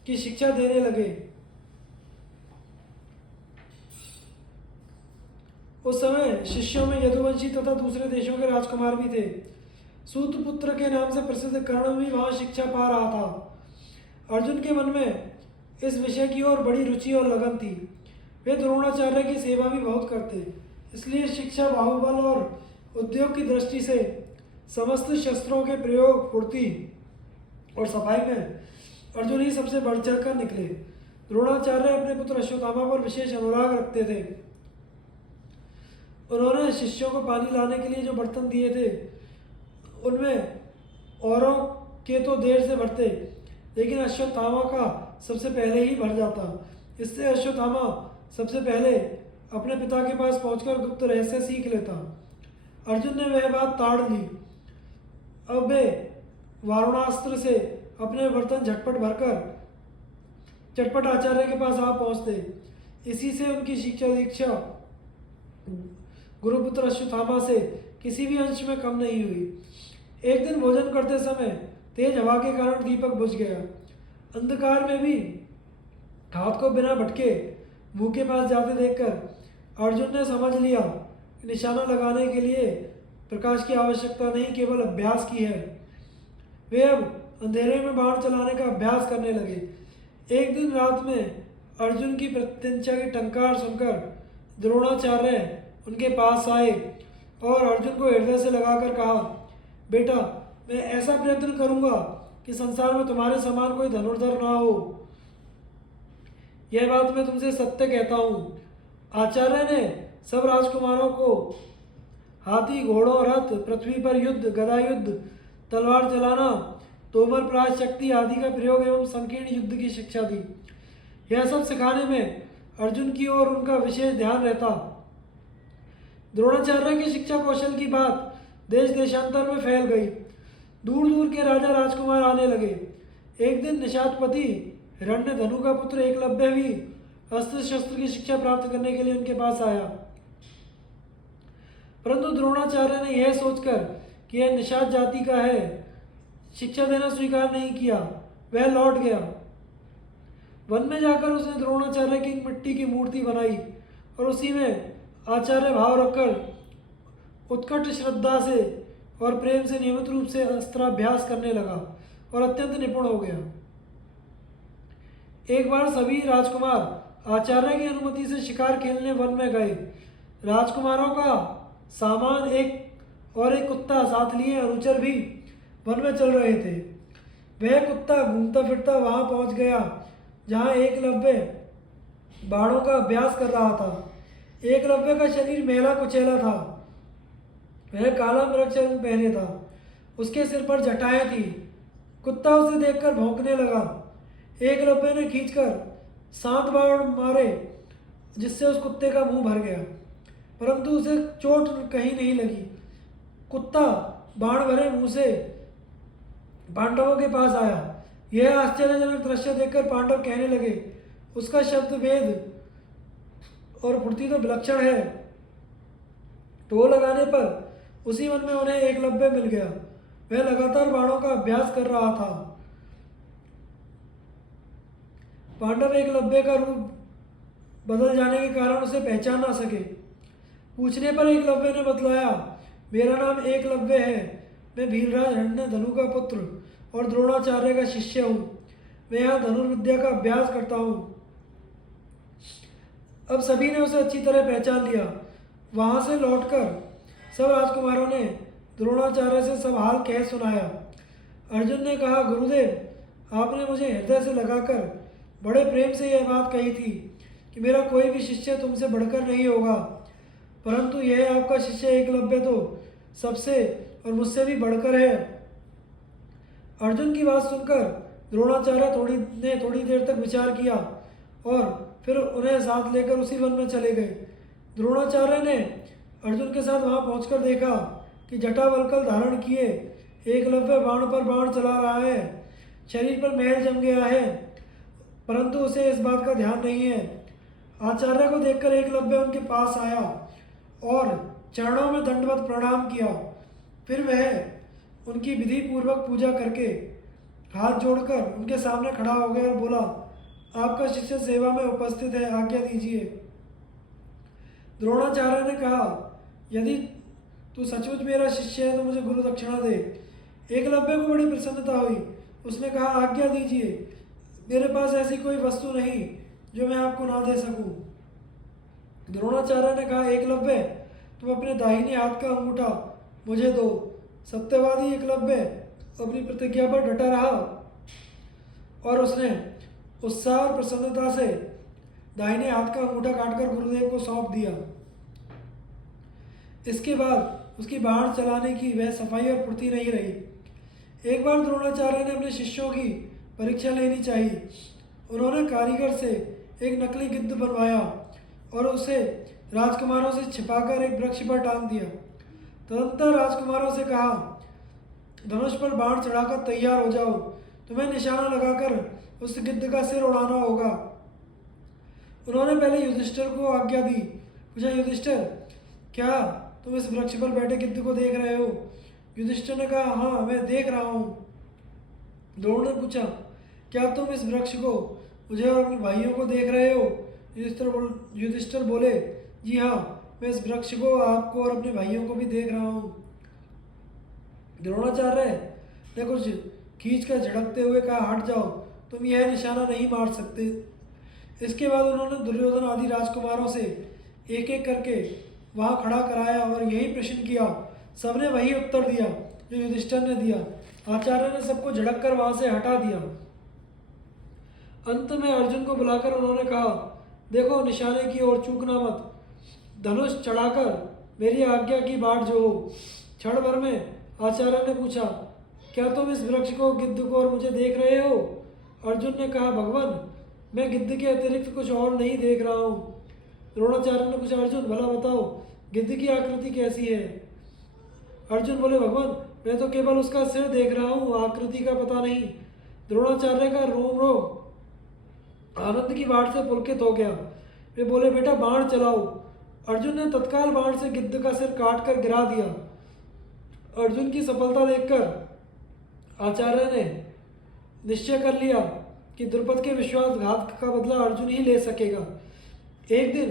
की शिक्षा देने लगे। उस समय शिष्यों में यदुवंशी तथा दूसरे देशों के राजकुमार भी थे। सूतपुत्र के नाम से प्रसिद्ध कर्ण भी वहां शिक्षा पा रहा था। अर्जुन के मन में इस विषय की ओर बड़ी रुचि और लगन थी। वे द्रोणाचार्य की सेवा भी बहुत करते। इसलिए शिक्षा, बाहुबल और उद्योग की दृष्टि से समस्त शस्त्रों के प्रयोग, फुर्ती और सफाई में अर्जुन ही सबसे बढ़ चढ़ कर निकले। द्रोणाचार्य अपने पुत्र अश्वत्थामा पर विशेष अनुराग रखते थे। उन्होंने शिष्यों को पानी लाने के लिए जो बर्तन दिए थे उनमें औरों के तो देर से भरते, लेकिन अश्वत्थामा का सबसे पहले ही भर जाता। इससे अश्वत्थामा सबसे पहले अपने पिता के पास पहुंचकर गुप्त रहस्य सीख लेता। अर्जुन ने वह बात ताड़ ली। अब वे वारुणास्त्र से अपने बर्तन झटपट भरकर चटपट आचार्य के पास आ पहुंचते। इसी से उनकी शिक्षा दीक्षा गुरुपुत्र अश्वत्थामा से किसी भी अंश में कम नहीं हुई। एक दिन भोजन करते समय तेज हवा के कारण दीपक बुझ गया। अंधकार में भी हाथ को बिना भटके मुंह के पास जाते देखकर अर्जुन ने समझ लिया कि निशाना लगाने के लिए प्रकाश की आवश्यकता नहीं, केवल अभ्यास की है। वे अब अंधेरे में बाण चलाने का अभ्यास करने लगे। एक दिन रात में अर्जुन की प्रत्यंचा की टंकार सुनकर द्रोणाचार्य उनके पास आए और अर्जुन को हृदय से लगाकर कहा, बेटा, मैं ऐसा प्रयत्न करूंगा कि संसार में तुम्हारे समान कोई धनुर्धर ना हो। यह बात मैं तुमसे सत्य कहता हूँ। आचार्य ने सब राजकुमारों को हाथी, घोड़ों, रथ, पृथ्वी पर युद्ध, गदा युद्ध, तलवार चलाना, तोमर प्रास शक्ति आदि का प्रयोग एवं संकीर्ण युद्ध की शिक्षा दी। यह सब सिखाने में अर्जुन की ओर उनका विशेष ध्यान रहता। द्रोणाचार्य की शिक्षा कौशल की बात देश देशांतर में फैल गई। दूर दूर के राजा राजकुमार आने लगे। एक दिन निषादपति हिरण्यधनु का पुत्र एकलव्य भी अस्त्र शस्त्र की शिक्षा प्राप्त करने के लिए उनके पास आया। परंतु द्रोणाचार्य ने यह सोचकर कि यह निषाद जाति का है, शिक्षा देना स्वीकार नहीं किया। वह लौट गया। वन में जाकर उसने द्रोणाचार्य की एक मिट्टी की मूर्ति बनाई और उसी में आचार्य भाव रखकर उत्कट श्रद्धा से और प्रेम से नियमित रूप से अस्त्राभ्यास करने लगा और अत्यंत निपुण हो गया। एक बार सभी राजकुमार आचार्य की अनुमति से शिकार खेलने वन में गए। राजकुमारों का सामान एक कुत्ता साथ लिए अनुचर भी वन में चल रहे थे। वह कुत्ता घूमता फिरता वहां पहुंच गया जहां एकलव्य बाणों का अभ्यास कर रहा था। एकलव्य का शरीर मैला कुचैला था। वह काला मृगच रंग पहने था। उसके सिर पर जटाएं थी। कुत्ता उसे देखकर भौंकने लगा। एकलव्य ने खींचकर 7 बाण मारे जिससे उस कुत्ते का मुंह भर गया, परंतु उसे चोट कहीं नहीं लगी। कुत्ता बाण भरे मुंह से पांडवों के पास आया। यह आश्चर्यजनक दृश्य देखकर पांडव कहने लगे, उसका शब्द वेद और फुर्ती तो विलक्षण है। टोह लगाने पर उसी वन में उन्हें एकलव्य मिल गया। वह लगातार बाणों का अभ्यास कर रहा था। पांडव एकलव्य का रूप बदल जाने के कारण उसे पहचान ना सके। पूछने पर एकलव्य ने बतलाया, मेरा नाम एकलव्य है। मैं भीलराज हिरण्यधनु का पुत्र और द्रोणाचार्य का शिष्य हूँ। मैं यहाँ धनुर्विद्या का अभ्यास करता हूँ। अब सभी ने उसे अच्छी तरह पहचान लिया। वहाँ से लौटकर सब राजकुमारों ने द्रोणाचार्य से सब हाल कह सुनाया। अर्जुन ने कहा, गुरुदेव, आपने मुझे हृदय से लगाकर बड़े प्रेम से यह बात कही थी कि मेरा कोई भी शिष्य तुमसे बढ़कर नहीं होगा, परंतु यह आपका शिष्य एकलव्य तो सबसे और मुझसे भी बढ़कर है। अर्जुन की बात सुनकर द्रोणाचार्य थोड़ी देर तक विचार किया और फिर उन्हें साथ लेकर उसी वन में चले गए। द्रोणाचार्य ने अर्जुन के साथ वहां पहुंचकर देखा कि जटावल्कल धारण किए एकलव्य बाण पर बाण चला रहा है। शरीर पर मैल जम गया है, परंतु उसे इस बात का ध्यान नहीं है। आचार्य को देखकर एकलव्य उनके पास आया और चरणों में दंडवत प्रणाम किया। फिर वह उनकी विधि पूर्वक पूजा करके हाथ जोड़कर उनके सामने खड़ा हो गया और बोला, आपका शिष्य सेवा में उपस्थित है, आज्ञा दीजिए। द्रोणाचार्य ने कहा, यदि तू सचमुच मेरा शिष्य है तो मुझे गुरु दक्षिणा दे। एकलव्य को बड़ी प्रसन्नता हुई। उसने कहा, आज्ञा दीजिए, मेरे पास ऐसी कोई वस्तु नहीं जो मैं आपको ना दे सकूं। द्रोणाचार्य ने कहा, एकलव्य, तुम अपने दाहिने हाथ का अंगूठा मुझे दो। सत्यवादी एकलव्य अपनी प्रतिज्ञा पर डटा रहा और उसने उत्साह और प्रसन्नता से दाहिने हाथ का अंगूठा काटकर गुरुदेव को सौंप दिया। इसके बाद उसकी बाण चलाने की वह सफाई और फुर्ती नहीं रही। एक बार द्रोणाचार्य ने अपने शिष्यों की परीक्षा लेनी चाहिए। उन्होंने कारीगर से एक नकली गिद्ध बनवाया और उसे राजकुमारों से छिपाकर एक वृक्ष पर टांग दिया। तदंतर राजकुमारों से कहा, धनुष पर बाण चढ़ाकर तैयार हो जाओ। तुम्हें निशाना लगाकर उस गिद्ध का सिर उड़ाना होगा। उन्होंने पहले युधिष्ठिर को आज्ञा दी। पूछा, युधिष्ठिर, क्या तुम इस वृक्ष पर बैठे गिद्ध को देख रहे हो? युधिष्ठिर ने कहा, हाँ, मैं देख रहा हूँ। द्रोण ने पूछा, क्या तुम इस वृक्ष को मुझे और अपने भाइयों को देख रहे हो? युधिष्ठिर बोले, जी हाँ, मैं इस वृक्ष को, आपको और अपने भाइयों को भी देख रहा हूँ। द्रोणाचार्य ने कुछ खींच कर झड़कते हुए कहा, हट जाओ, तुम यह निशाना नहीं मार सकते। इसके बाद उन्होंने दुर्योधन आदि राजकुमारों से एक एक करके वहां खड़ा कराया और यही प्रश्न किया। सबने वही उत्तर दिया जो युधिष्ठिर ने दिया। आचार्य ने सबको झड़क कर वहां से हटा दिया। अंत में अर्जुन को बुलाकर उन्होंने कहा, देखो, निशाने की ओर चूकना मत। धनुष चढ़ाकर मेरी आज्ञा की बाट जो। क्षण भर में आचार्य ने पूछा, क्या तुम इस वृक्ष को, गिद्ध को और मुझे देख रहे हो? अर्जुन ने कहा, भगवान, मैं गिद्ध के अतिरिक्त कुछ और नहीं देख रहा हूँ। द्रोणाचार्य ने पूछा, अर्जुन, भला बताओ, गिद्ध की आकृति कैसी है? अर्जुन बोले, भगवान, मैं तो केवल उसका सिर देख रहा हूँ, आकृति का पता नहीं। द्रोणाचार्य का रोम रोम आनंद की बाढ़ से पुलकित हो गया। वे बोले, बेटा, बाण चलाओ। अर्जुन ने तत्काल बाण से गिद्ध का सिर काट कर गिरा दिया। अर्जुन की सफलता देखकर आचार्य ने निश्चय कर लिया कि द्रुपद के विश्वासघात का बदला अर्जुन ही ले सकेगा। एक दिन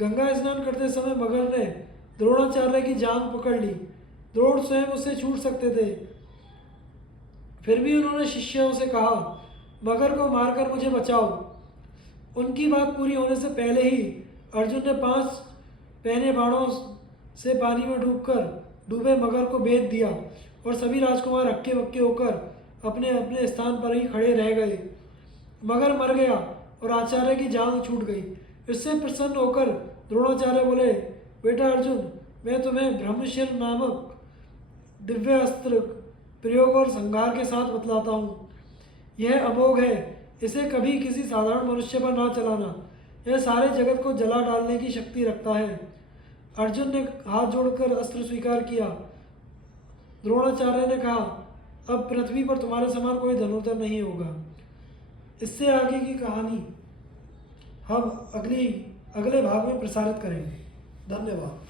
गंगा स्नान करते समय मगर ने द्रोणाचार्य की जांघ पकड़ ली। द्रोण स्वयं उससे छूट सकते थे, फिर भी उन्होंने शिष्यों से कहा, मगर को मारकर मुझे बचाओ। उनकी बात पूरी होने से पहले ही अर्जुन ने 5 पहने बाणों से पानी में डूबे मगर को बेध दिया और सभी राजकुमार हक्के बक्के होकर अपने अपने स्थान पर ही खड़े रह गए। मगर मर गया और आचार्य की जान छूट गई। इससे प्रसन्न होकर द्रोणाचार्य बोले, बेटा अर्जुन, मैं तुम्हें ब्रह्मशिर नामक दिव्य अस्त्र प्रयोग और संहार के साथ बतलाता हूँ। यह अमोघ है, इसे कभी किसी साधारण मनुष्य पर ना चलाना। यह सारे जगत को जला डालने की शक्ति रखता है। अर्जुन ने हाथ जोड़कर अस्त्र स्वीकार किया। द्रोणाचार्य ने कहा, अब पृथ्वी पर तुम्हारे समान कोई धनुर्धर नहीं होगा। इससे आगे की कहानी हम अगले भाग में प्रसारित करेंगे। धन्यवाद।